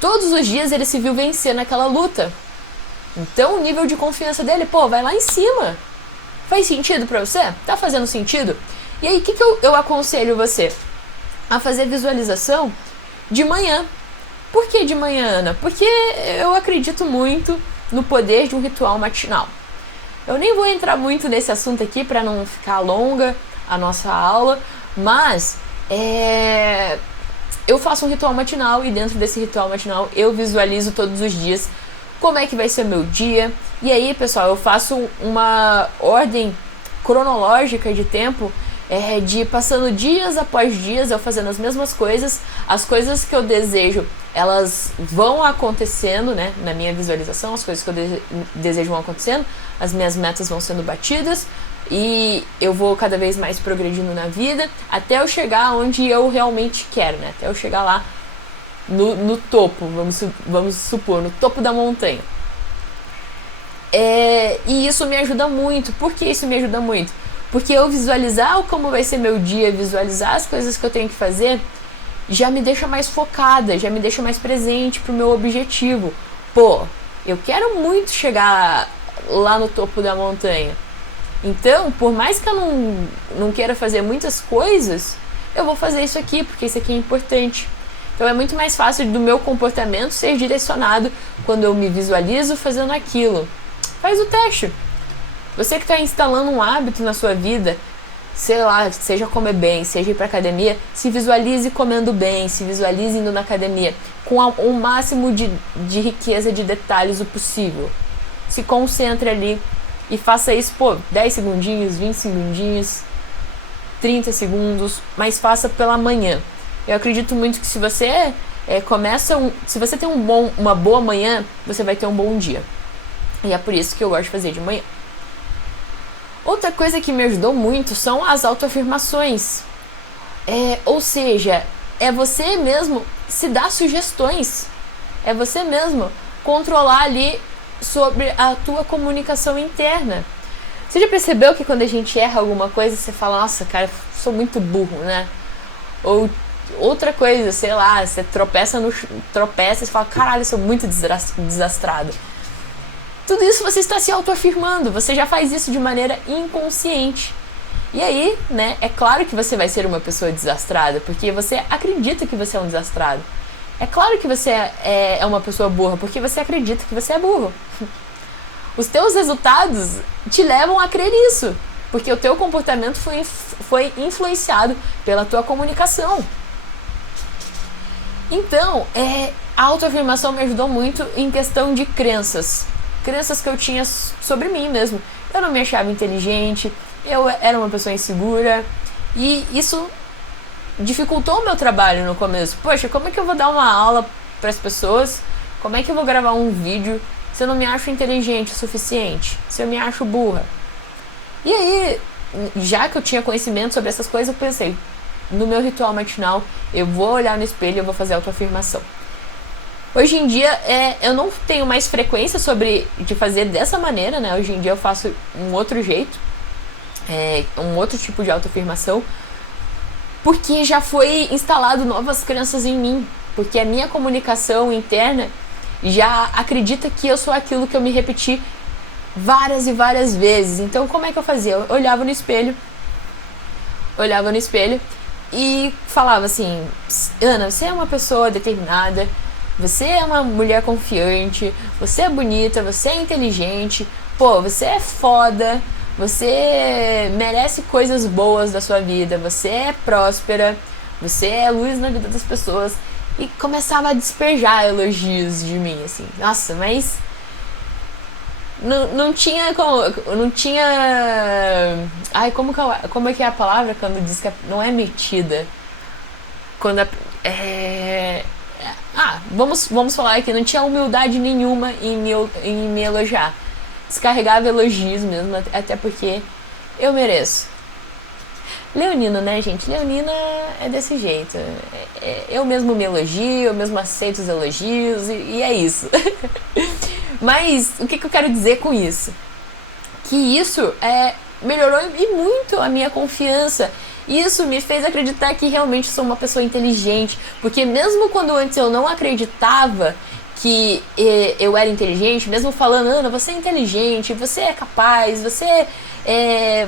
todos os dias ele se viu vencer naquela luta. Então o nível de confiança dele, vai lá em cima. Faz sentido pra você? Tá fazendo sentido? E aí, o que eu aconselho você? A fazer visualização de manhã. Por que de manhã, Ana? Porque eu acredito muito no poder de um ritual matinal. Eu nem vou entrar muito nesse assunto aqui para não ficar longa a nossa aula, mas eu faço um ritual matinal e dentro desse ritual matinal eu visualizo todos os dias como é que vai ser o meu dia. E aí, pessoal, eu faço uma ordem cronológica de tempo, de passando dias após dias, eu fazendo as mesmas coisas. As coisas que eu desejo, elas vão acontecendo, né? Na minha visualização, as coisas que eu desejo vão acontecendo, as minhas metas vão sendo batidas e eu vou cada vez mais progredindo na vida até eu chegar onde eu realmente quero, né? Até eu chegar lá no topo, vamos supor, no topo da montanha. E isso me ajuda muito. Por que isso me ajuda muito? Porque eu visualizar como vai ser meu dia, visualizar as coisas que eu tenho que fazer, já me deixa mais focada, já me deixa mais presente pro meu objetivo. Eu quero muito chegar lá no topo da montanha. Então, por mais que eu não queira fazer muitas coisas, eu vou fazer isso aqui, porque isso aqui é importante. Então é muito mais fácil do meu comportamento ser direcionado quando eu me visualizo fazendo aquilo. Faz o teste. Você que está instalando um hábito na sua vida, sei lá, seja comer bem, seja ir para academia, se visualize comendo bem, se visualize indo na academia, com o máximo de riqueza de detalhes o possível. Se concentre ali e faça isso, 10 segundinhos, 20 segundinhos, 30 segundos, mas faça pela manhã. Eu acredito muito que se você se você tem uma boa manhã, você vai ter um bom dia. E é por isso que eu gosto de fazer de manhã. Outra coisa que me ajudou muito são as autoafirmações. Ou seja, é você mesmo se dar sugestões. É você mesmo controlar ali sobre a tua comunicação interna. Você já percebeu que quando a gente erra alguma coisa, você fala, nossa, cara, sou muito burro, né? Ou outra coisa, sei lá, você tropeça e fala, caralho, eu sou muito desastrado. Tudo isso você está se autoafirmando, você já faz isso de maneira inconsciente. E aí, né, é claro que você vai ser uma pessoa desastrada, porque você acredita que você é um desastrado. É claro que você é uma pessoa burra, porque você acredita que você é burro. Os teus resultados te levam a crer isso, porque o teu comportamento foi influenciado pela tua comunicação. Então, a autoafirmação me ajudou muito em questão de crenças. Crenças que eu tinha sobre mim mesmo. Eu não me achava inteligente, eu era uma pessoa insegura, e isso dificultou o meu trabalho no começo. Poxa, como é que eu vou dar uma aula para as pessoas? Como é que eu vou gravar um vídeo se eu não me acho inteligente o suficiente? Se eu me acho burra? E aí, já que eu tinha conhecimento sobre essas coisas, eu pensei, no meu ritual matinal, eu vou olhar no espelho e eu vou fazer autoafirmação. Hoje em dia, eu não tenho mais frequência de fazer dessa maneira, né? Hoje em dia eu faço um outro jeito, um outro tipo de autoafirmação, porque já foi instalado novas crenças em mim, porque a minha comunicação interna já acredita que eu sou aquilo que eu me repeti várias e várias vezes. Então, como é que eu fazia? Eu olhava no espelho e falava assim, Ana, você é uma pessoa determinada, você é uma mulher confiante, você é bonita, você é inteligente, pô, você é foda, você merece coisas boas da sua vida, você é próspera, você é luz na vida das pessoas. E começava a despejar elogios de mim, assim. Nossa, mas não tinha como, não tinha... Ai, como é que é a palavra quando diz que não é metida? Quando vamos falar que não tinha humildade nenhuma em me elogiar. Descarregava elogios mesmo, até porque eu mereço. Leonino, né, gente? Leonina é desse jeito. Eu mesmo me elogio, eu mesmo aceito os elogios e é isso. Mas o que eu quero dizer com isso? Que isso melhorou e muito a minha confiança. Isso me fez acreditar que realmente sou uma pessoa inteligente. Porque mesmo quando antes eu não acreditava que eu era inteligente, mesmo falando, Ana, você é inteligente, você é capaz, você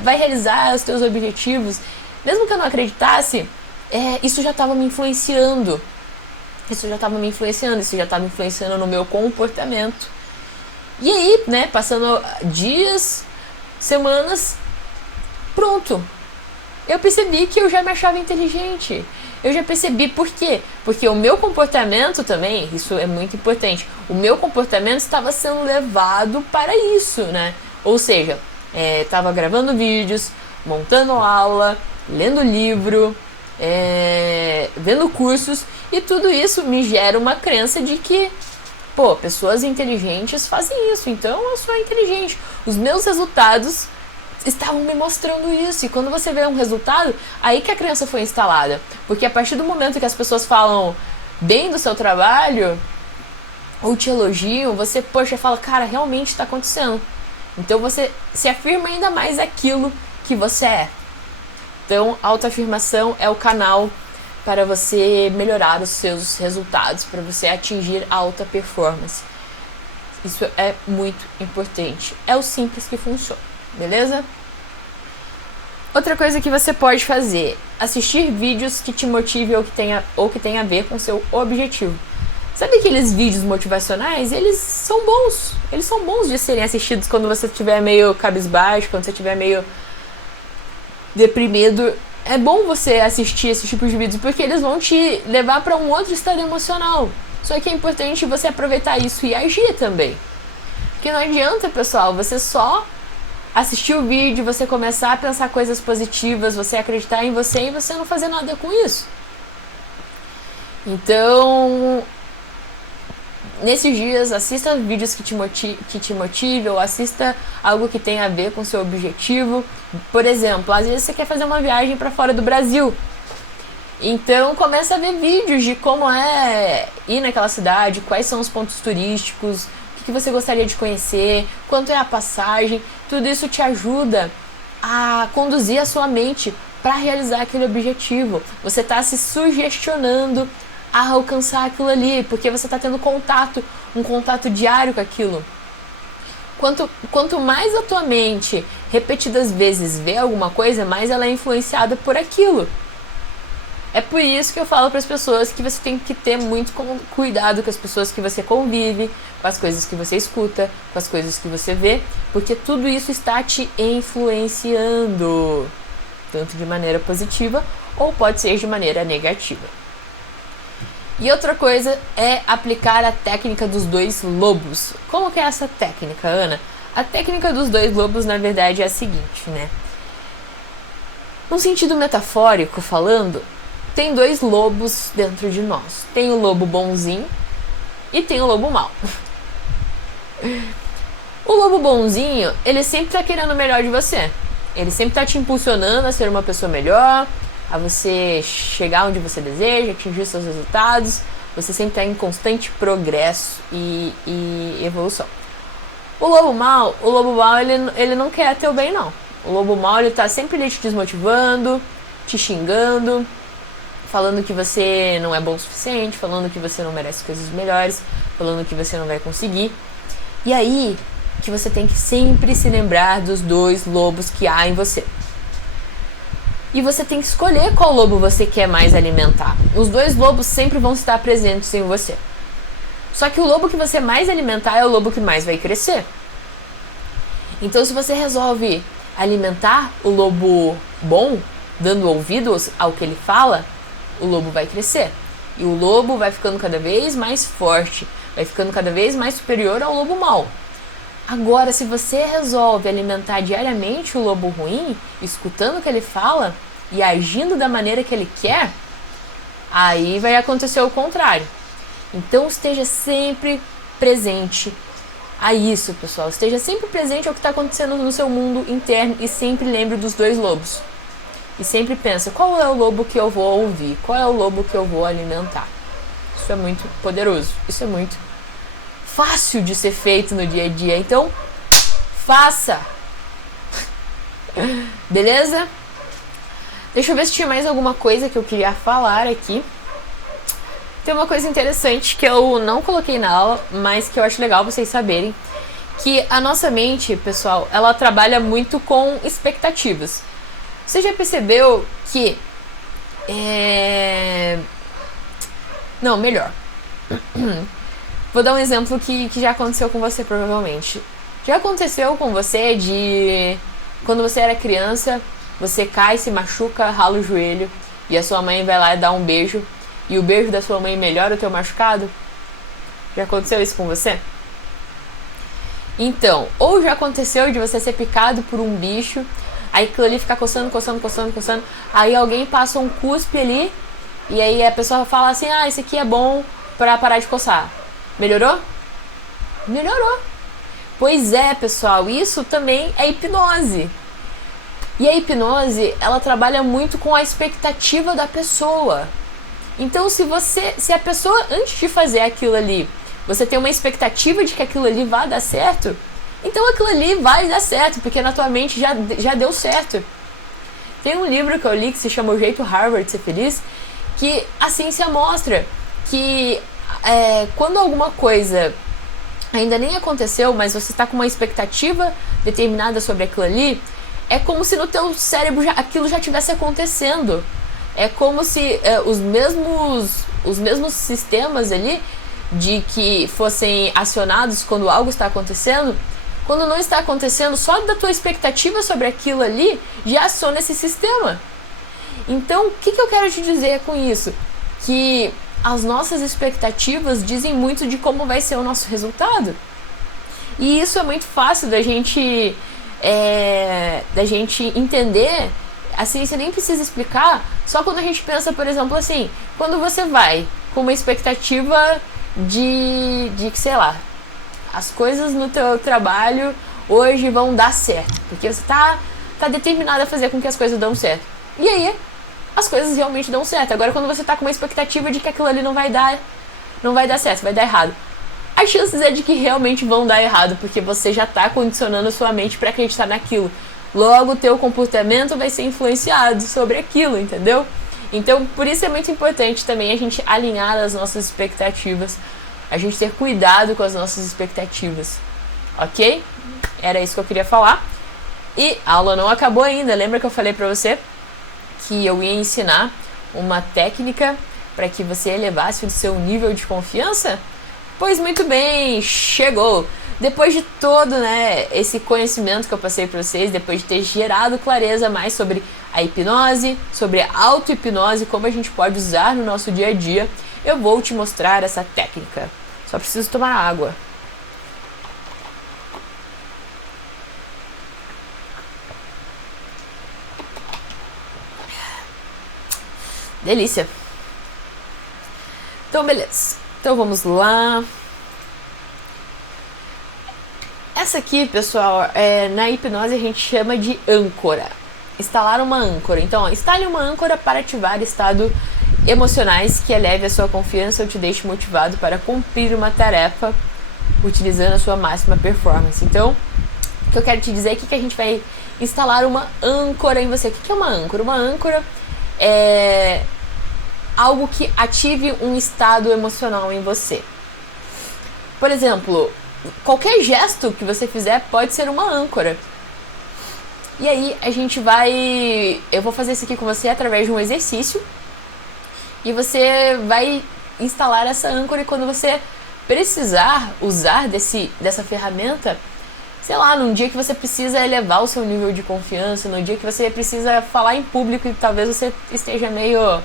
vai realizar os teus objetivos, mesmo que eu não acreditasse, isso já estava me influenciando. Isso já estava me influenciando no meu comportamento. E aí, né, passando dias, semanas, pronto. Eu percebi que eu já me achava inteligente. Eu já percebi por quê? Porque o meu comportamento também, isso é muito importante, o meu comportamento estava sendo levado para isso, né? Ou seja, estava gravando vídeos, montando aula, lendo livro, vendo cursos, e tudo isso me gera uma crença de que, pô, pessoas inteligentes fazem isso, então eu sou inteligente. Os meus resultados estavam me mostrando isso. E quando você vê um resultado, aí que a crença foi instalada. Porque a partir do momento que as pessoas falam bem do seu trabalho ou te elogiam, você, poxa, fala, cara, realmente está acontecendo. Então você se afirma ainda mais aquilo que você é. Então, a autoafirmação é o canal para você melhorar os seus resultados, para você atingir alta performance. Isso é muito importante. É o simples que funciona. Beleza? Outra coisa que você pode fazer, assistir vídeos que te motivem ou que tenha a ver com o seu objetivo. Sabe aqueles vídeos motivacionais? Eles são bons. Eles são bons de serem assistidos quando você estiver meio cabisbaixo, quando você estiver meio deprimido. É bom você assistir esse tipo de vídeos porque eles vão te levar para um outro estado emocional. Só que é importante você aproveitar isso e agir também. Porque não adianta, pessoal, você só assistir o vídeo, você começar a pensar coisas positivas, você acreditar em você e você não fazer nada com isso. Então, nesses dias, assista vídeos que te motivem, ou assista algo que tenha a ver com o seu objetivo. Por exemplo, às vezes você quer fazer uma viagem para fora do Brasil. Então, começa a ver vídeos de como é ir naquela cidade, quais são os pontos turísticos, o o que você gostaria de conhecer, quanto é a passagem. Tudo isso te ajuda a conduzir a sua mente para realizar aquele objetivo. Você está se sugestionando a alcançar aquilo ali, porque você está tendo contato, um contato diário com aquilo. Quanto mais a tua mente repetidas vezes vê alguma coisa, mais ela é influenciada por aquilo. É por isso que eu falo para as pessoas que você tem que ter muito cuidado com as pessoas que você convive, com as coisas que você escuta, com as coisas que você vê, porque tudo isso está te influenciando, tanto de maneira positiva ou pode ser de maneira negativa. E outra coisa é aplicar a técnica dos 2 lobos. Como que é essa técnica, Ana? A técnica dos 2 lobos, na verdade, é a seguinte, né? Num sentido metafórico falando, tem 2 lobos dentro de nós. Tem o lobo bonzinho e tem o lobo mau. O lobo bonzinho, ele sempre tá querendo o melhor de você. Ele sempre tá te impulsionando a ser uma pessoa melhor, a você chegar onde você deseja, atingir seus resultados. Você sempre está em constante progresso e evolução. O lobo mau, ele não quer teu bem, não. O lobo mau, ele tá sempre ali te desmotivando, te xingando, falando que você não é bom o suficiente, falando que você não merece coisas melhores, falando que você não vai conseguir. E aí que você tem que sempre se lembrar dos 2 lobos que há em você. E você tem que escolher qual lobo você quer mais alimentar. Os 2 lobos sempre vão estar presentes em você. Só que o lobo que você mais alimentar é o lobo que mais vai crescer. Então, se você resolve alimentar o lobo bom, dando ouvidos ao que ele fala, o lobo vai crescer. E o lobo vai ficando cada vez mais forte, vai ficando cada vez mais superior ao lobo mau. Agora, se você resolve alimentar diariamente o lobo ruim, escutando o que ele fala e agindo da maneira que ele quer, aí vai acontecer o contrário. Então, esteja sempre presente a isso, pessoal. Esteja sempre presente ao que está acontecendo no seu mundo interno e sempre lembre dos 2 lobos. E sempre pensa, qual é o lobo que eu vou ouvir? Qual é o lobo que eu vou alimentar? Isso é muito poderoso. Isso é muito fácil de ser feito no dia a dia, então faça! Beleza? Deixa eu ver se tinha mais alguma coisa que eu queria falar aqui. Tem uma coisa interessante que eu não coloquei na aula, mas que eu acho legal vocês saberem, que a nossa mente, pessoal, ela trabalha muito com expectativas. Você já percebeu que Não, melhor. Vou dar um exemplo que já aconteceu com você, provavelmente. Já aconteceu com você de... Quando você era criança, você cai, se machuca, rala o joelho, e a sua mãe vai lá e dá um beijo, e o beijo da sua mãe melhora o teu machucado? Já aconteceu isso com você? Então, ou já aconteceu de você ser picado por um bicho, aí aquilo ali fica coçando, aí alguém passa um cuspe ali, e aí a pessoa fala assim, ah, isso aqui é bom pra parar de coçar. Melhorou? Melhorou. Pois é, pessoal, isso também é hipnose. E a hipnose, ela trabalha muito com a expectativa da pessoa. Então, se a pessoa, antes de fazer aquilo ali, você tem uma expectativa de que aquilo ali vai dar certo, então aquilo ali vai dar certo, porque na tua mente já deu certo. Tem um livro que eu li que se chama O Jeito Harvard de Ser Feliz, que a ciência mostra que quando alguma coisa ainda nem aconteceu, mas você está com uma expectativa determinada sobre aquilo ali, é como se no teu cérebro aquilo já estivesse acontecendo. É como se os mesmos sistemas ali de que fossem acionados quando algo está acontecendo, quando não está acontecendo, só da tua expectativa sobre aquilo ali já aciona esse sistema. Então, o que eu quero te dizer com isso? Que as nossas expectativas dizem muito de como vai ser o nosso resultado. E isso é muito fácil da gente entender. A ciência nem precisa explicar, só quando a gente pensa, por exemplo, assim, quando você vai com uma expectativa de sei lá, as coisas no teu trabalho hoje vão dar certo, porque você tá determinado a fazer com que as coisas dão certo. E aí, as coisas realmente dão certo. Agora, quando você tá com uma expectativa de que aquilo ali não vai dar certo, vai dar errado, as chances é de que realmente vão dar errado, porque você já está condicionando a sua mente para acreditar naquilo. Logo, o teu comportamento vai ser influenciado sobre aquilo, entendeu? Então, por isso é muito importante também a gente alinhar as nossas expectativas, a gente ter cuidado com as nossas expectativas, ok? Era isso que eu queria falar. E a aula não acabou ainda, lembra que eu falei pra você que eu ia ensinar uma técnica para que você elevasse o seu nível de confiança? Pois muito bem, chegou! Depois de todo, esse conhecimento que eu passei para vocês, depois de ter gerado clareza mais sobre a hipnose, sobre a auto-hipnose, como a gente pode usar no nosso dia a dia, eu vou te mostrar essa técnica. Só preciso tomar água. Delícia! Então, beleza. Então, vamos lá. Essa aqui, pessoal, na hipnose a gente chama de âncora. Instalar uma âncora. Então, instale uma âncora para ativar estados emocionais que eleve a sua confiança ou te deixe motivado para cumprir uma tarefa utilizando a sua máxima performance. Então, o que eu quero te dizer é que a gente vai instalar uma âncora em você. O que é uma âncora? Uma âncora é algo que ative um estado emocional em você. Por exemplo, qualquer gesto que você fizer pode ser uma âncora. E aí a gente vai... Eu vou fazer isso aqui com você através de um exercício. E você vai instalar essa âncora e quando você precisar usar dessa ferramenta, sei lá, num dia que você precisa elevar o seu nível de confiança, no dia que você precisa falar em público e talvez você esteja meio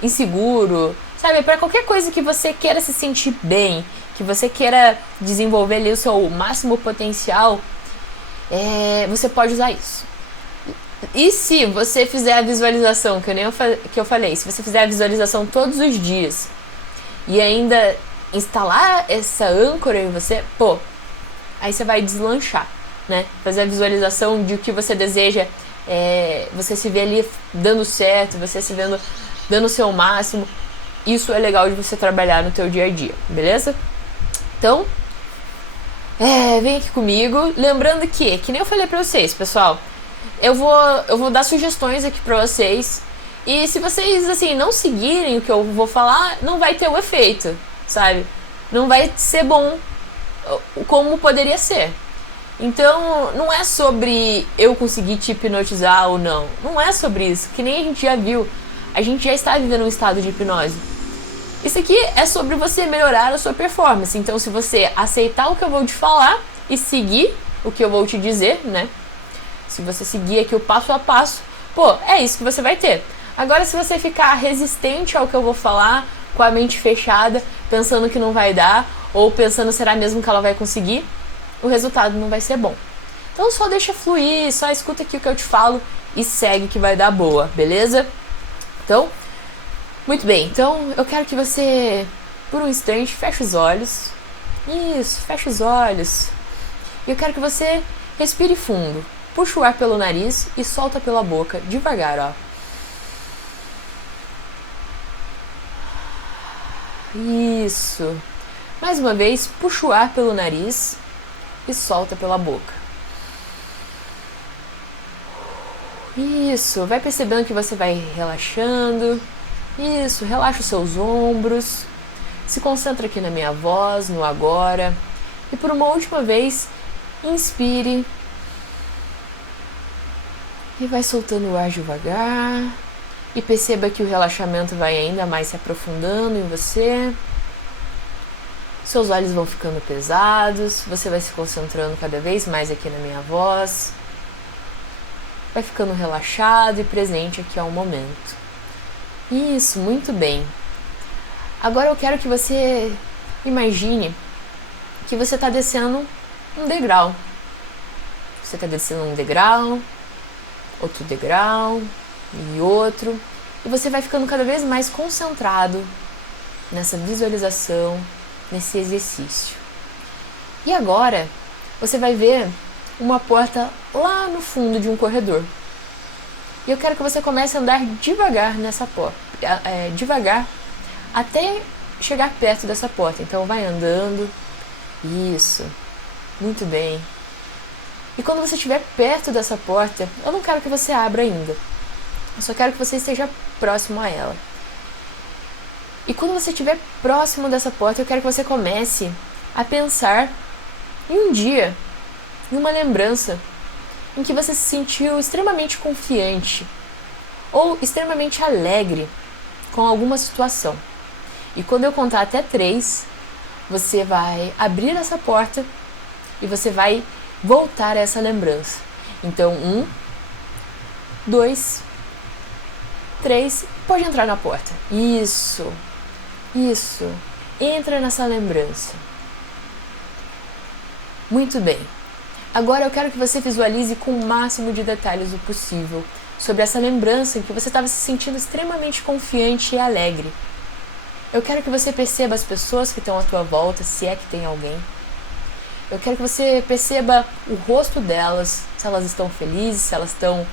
inseguro, sabe? Para qualquer coisa que você queira se sentir bem, que você queira desenvolver ali o seu máximo potencial, você pode usar isso. E se você fizer a visualização, que eu falei, se você fizer a visualização todos os dias e ainda instalar essa âncora em você, aí você vai deslanchar, né? Fazer a visualização de o que você deseja, você se vê ali dando certo, você se vendo dando o seu máximo. Isso é legal de você trabalhar no teu dia a dia, beleza? Então, vem aqui comigo. Lembrando que nem eu falei pra vocês, pessoal, eu vou dar sugestões aqui pra vocês. E se vocês, assim, não seguirem o que eu vou falar, não vai ter o efeito, sabe? Não vai ser bom como poderia ser. Então, não é sobre eu conseguir te hipnotizar ou não. Não é sobre isso, que nem a gente já viu. A gente já está vivendo um estado de hipnose. Isso aqui é sobre você melhorar a sua performance. Então, se você aceitar o que eu vou te falar e seguir o que eu vou te dizer, né? Se você seguir aqui o passo a passo, é isso que você vai ter. Agora, se você ficar resistente ao que eu vou falar, com a mente fechada, pensando que não vai dar, ou pensando será mesmo que ela vai conseguir, o resultado não vai ser bom. Então, só deixa fluir, só escuta aqui o que eu te falo e segue que vai dar boa, beleza? Então, muito bem. Então, eu quero que você, por um instante, feche os olhos. Isso, feche os olhos. E eu quero que você respire fundo. Puxa o ar pelo nariz e solta pela boca, devagar, ó. Isso. Mais uma vez, puxa o ar pelo nariz e solta pela boca. Isso. Vai percebendo que você vai relaxando. Isso. Relaxa os seus ombros. Se concentra aqui na minha voz, no agora. E por uma última vez, inspire. E vai soltando o ar devagar. E perceba que o relaxamento vai ainda mais se aprofundando em você. Seus olhos vão ficando pesados. Você vai se concentrando cada vez mais aqui na minha voz. Vai ficando relaxado e presente aqui ao momento. Isso, muito bem. Agora eu quero que você imagine que você está descendo um degrau. Você está descendo um degrau, outro degrau e outro. E você vai ficando cada vez mais concentrado nessa visualização, nesse exercício. E agora você vai ver uma porta lá no fundo de um corredor. E eu quero que você comece a andar devagar nessa porta, devagar até chegar perto dessa porta. Então vai andando Isso. Muito bem. E quando você estiver perto dessa porta, eu não quero que você abra ainda. Eu só quero que você esteja próximo a ela. E quando você estiver próximo dessa porta, eu quero que você comece a pensar em um dia, em uma lembrança, em que você se sentiu extremamente confiante ou extremamente alegre com alguma situação. E quando eu contar até 3, você vai abrir essa porta e você vai voltar a essa lembrança. Então, 1, 2, 3, pode entrar na porta. Isso. Entra nessa lembrança. Muito bem. Agora eu quero que você visualize com o máximo de detalhes o possível sobre essa lembrança em que você estava se sentindo extremamente confiante e alegre. Eu quero que você perceba as pessoas que estão à tua volta, se é que tem alguém. Eu quero que você perceba o rosto delas, se elas estão felizes, se elas estão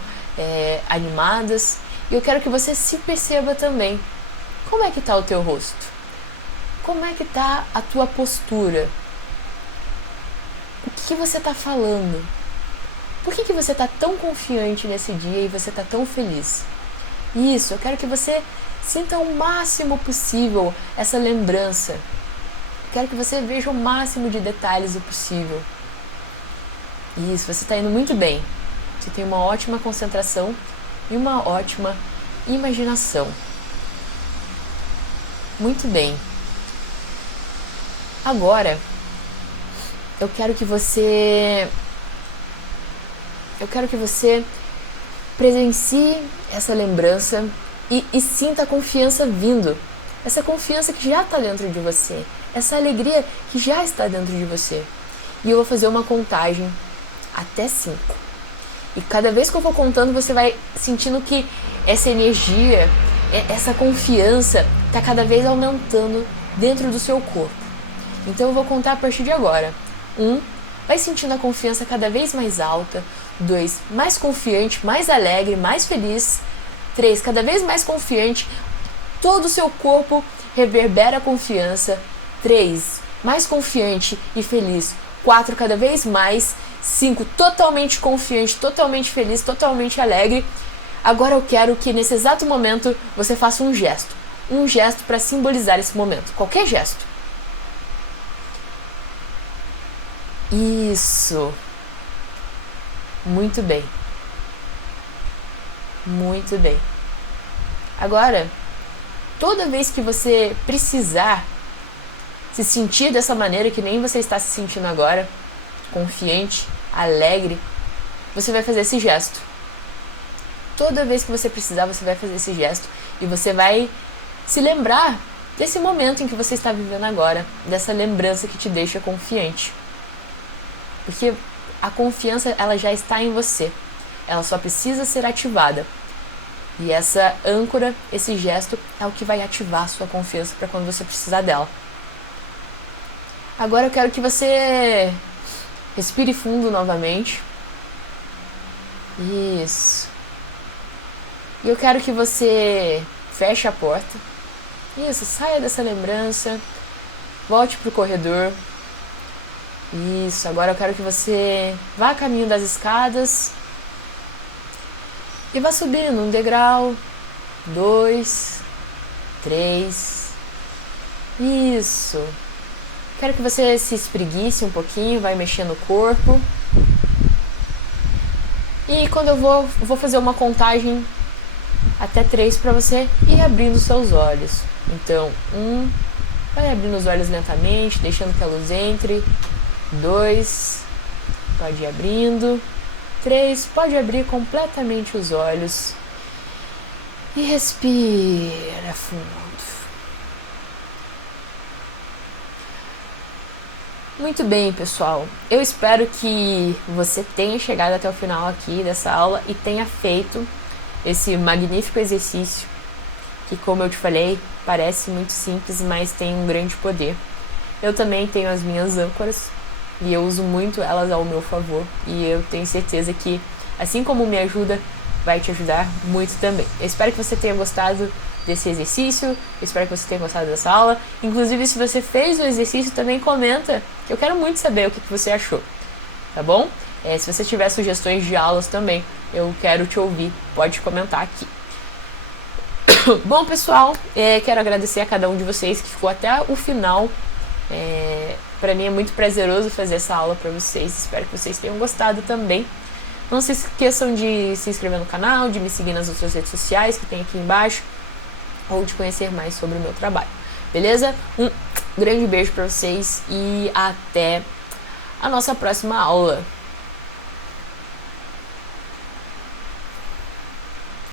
animadas. E eu quero que você se perceba também. Como é que está o teu rosto? Como é que está a tua postura? O que você está falando? Por que você está tão confiante nesse dia e você está tão feliz? Isso, eu quero que você sinta o máximo possível essa lembrança. Eu quero que você veja o máximo de detalhes o possível. Isso, você está indo muito bem. Você tem uma ótima concentração e uma ótima imaginação. Muito bem. Agora, eu quero que você presencie essa lembrança e sinta a confiança vindo. Essa confiança que já está dentro de você. Essa alegria que já está dentro de você. E eu vou fazer uma contagem até 5. E cada vez que eu for contando, você vai sentindo que essa energia, essa confiança está cada vez aumentando dentro do seu corpo. Então eu vou contar a partir de agora. 1, vai sentindo a confiança cada vez mais alta. 2, mais confiante, mais alegre, mais feliz. 3, cada vez mais confiante. Todo o seu corpo reverbera a confiança. 3, mais confiante e feliz. 4, cada vez mais. 5, totalmente confiante, totalmente feliz, totalmente alegre. Agora eu quero que nesse exato momento você faça um gesto. Um gesto para simbolizar esse momento. Qualquer gesto. Isso. Muito bem. Muito bem. Agora, toda vez que você precisar se sentir dessa maneira que nem você está se sentindo agora, confiante, alegre, você vai fazer esse gesto. Toda vez que você precisar, você vai fazer esse gesto e você vai se lembrar desse momento em que você está vivendo agora, dessa lembrança que te deixa confiante. Porque a confiança, ela já está em você. Ela só precisa ser ativada. E essa âncora, esse gesto, é o que vai ativar a sua confiança para quando você precisar dela. Agora eu quero que você respire fundo novamente. Isso. E eu quero que você feche a porta. Isso, saia dessa lembrança. Volte pro corredor. Isso, agora eu quero que você vá a caminho das escadas. E vá subindo um degrau, 2, 3. Isso. Quero que você se espreguice um pouquinho, vai mexendo o corpo. E quando eu vou fazer uma contagem até 3 para você ir abrindo seus olhos. Então, 1, vai abrindo os olhos lentamente, deixando que a luz entre. 2, pode ir abrindo. 3, pode abrir completamente os olhos. E respira fundo. Muito bem, pessoal. Eu espero que você tenha chegado até o final aqui dessa aula e tenha feito esse magnífico exercício que, como eu te falei, parece muito simples, mas tem um grande poder. Eu também tenho as minhas âncoras e eu uso muito elas ao meu favor e eu tenho certeza que, assim como me ajuda, vai te ajudar muito também. Eu espero que você tenha gostado desse exercício. Eu espero que você tenha gostado dessa aula. Inclusive, se você fez o exercício, também comenta, que eu quero muito saber o que você achou, tá bom? Se você tiver sugestões de aulas também, eu quero te ouvir, pode comentar aqui. Bom, pessoal, quero agradecer a cada um de vocês que ficou até o final. Para mim é muito prazeroso fazer essa aula para vocês, espero que vocês tenham gostado também. Não se esqueçam de se inscrever no canal, de me seguir nas outras redes sociais que tem aqui embaixo, ou de conhecer mais sobre o meu trabalho, beleza? Um grande beijo para vocês e até a nossa próxima aula.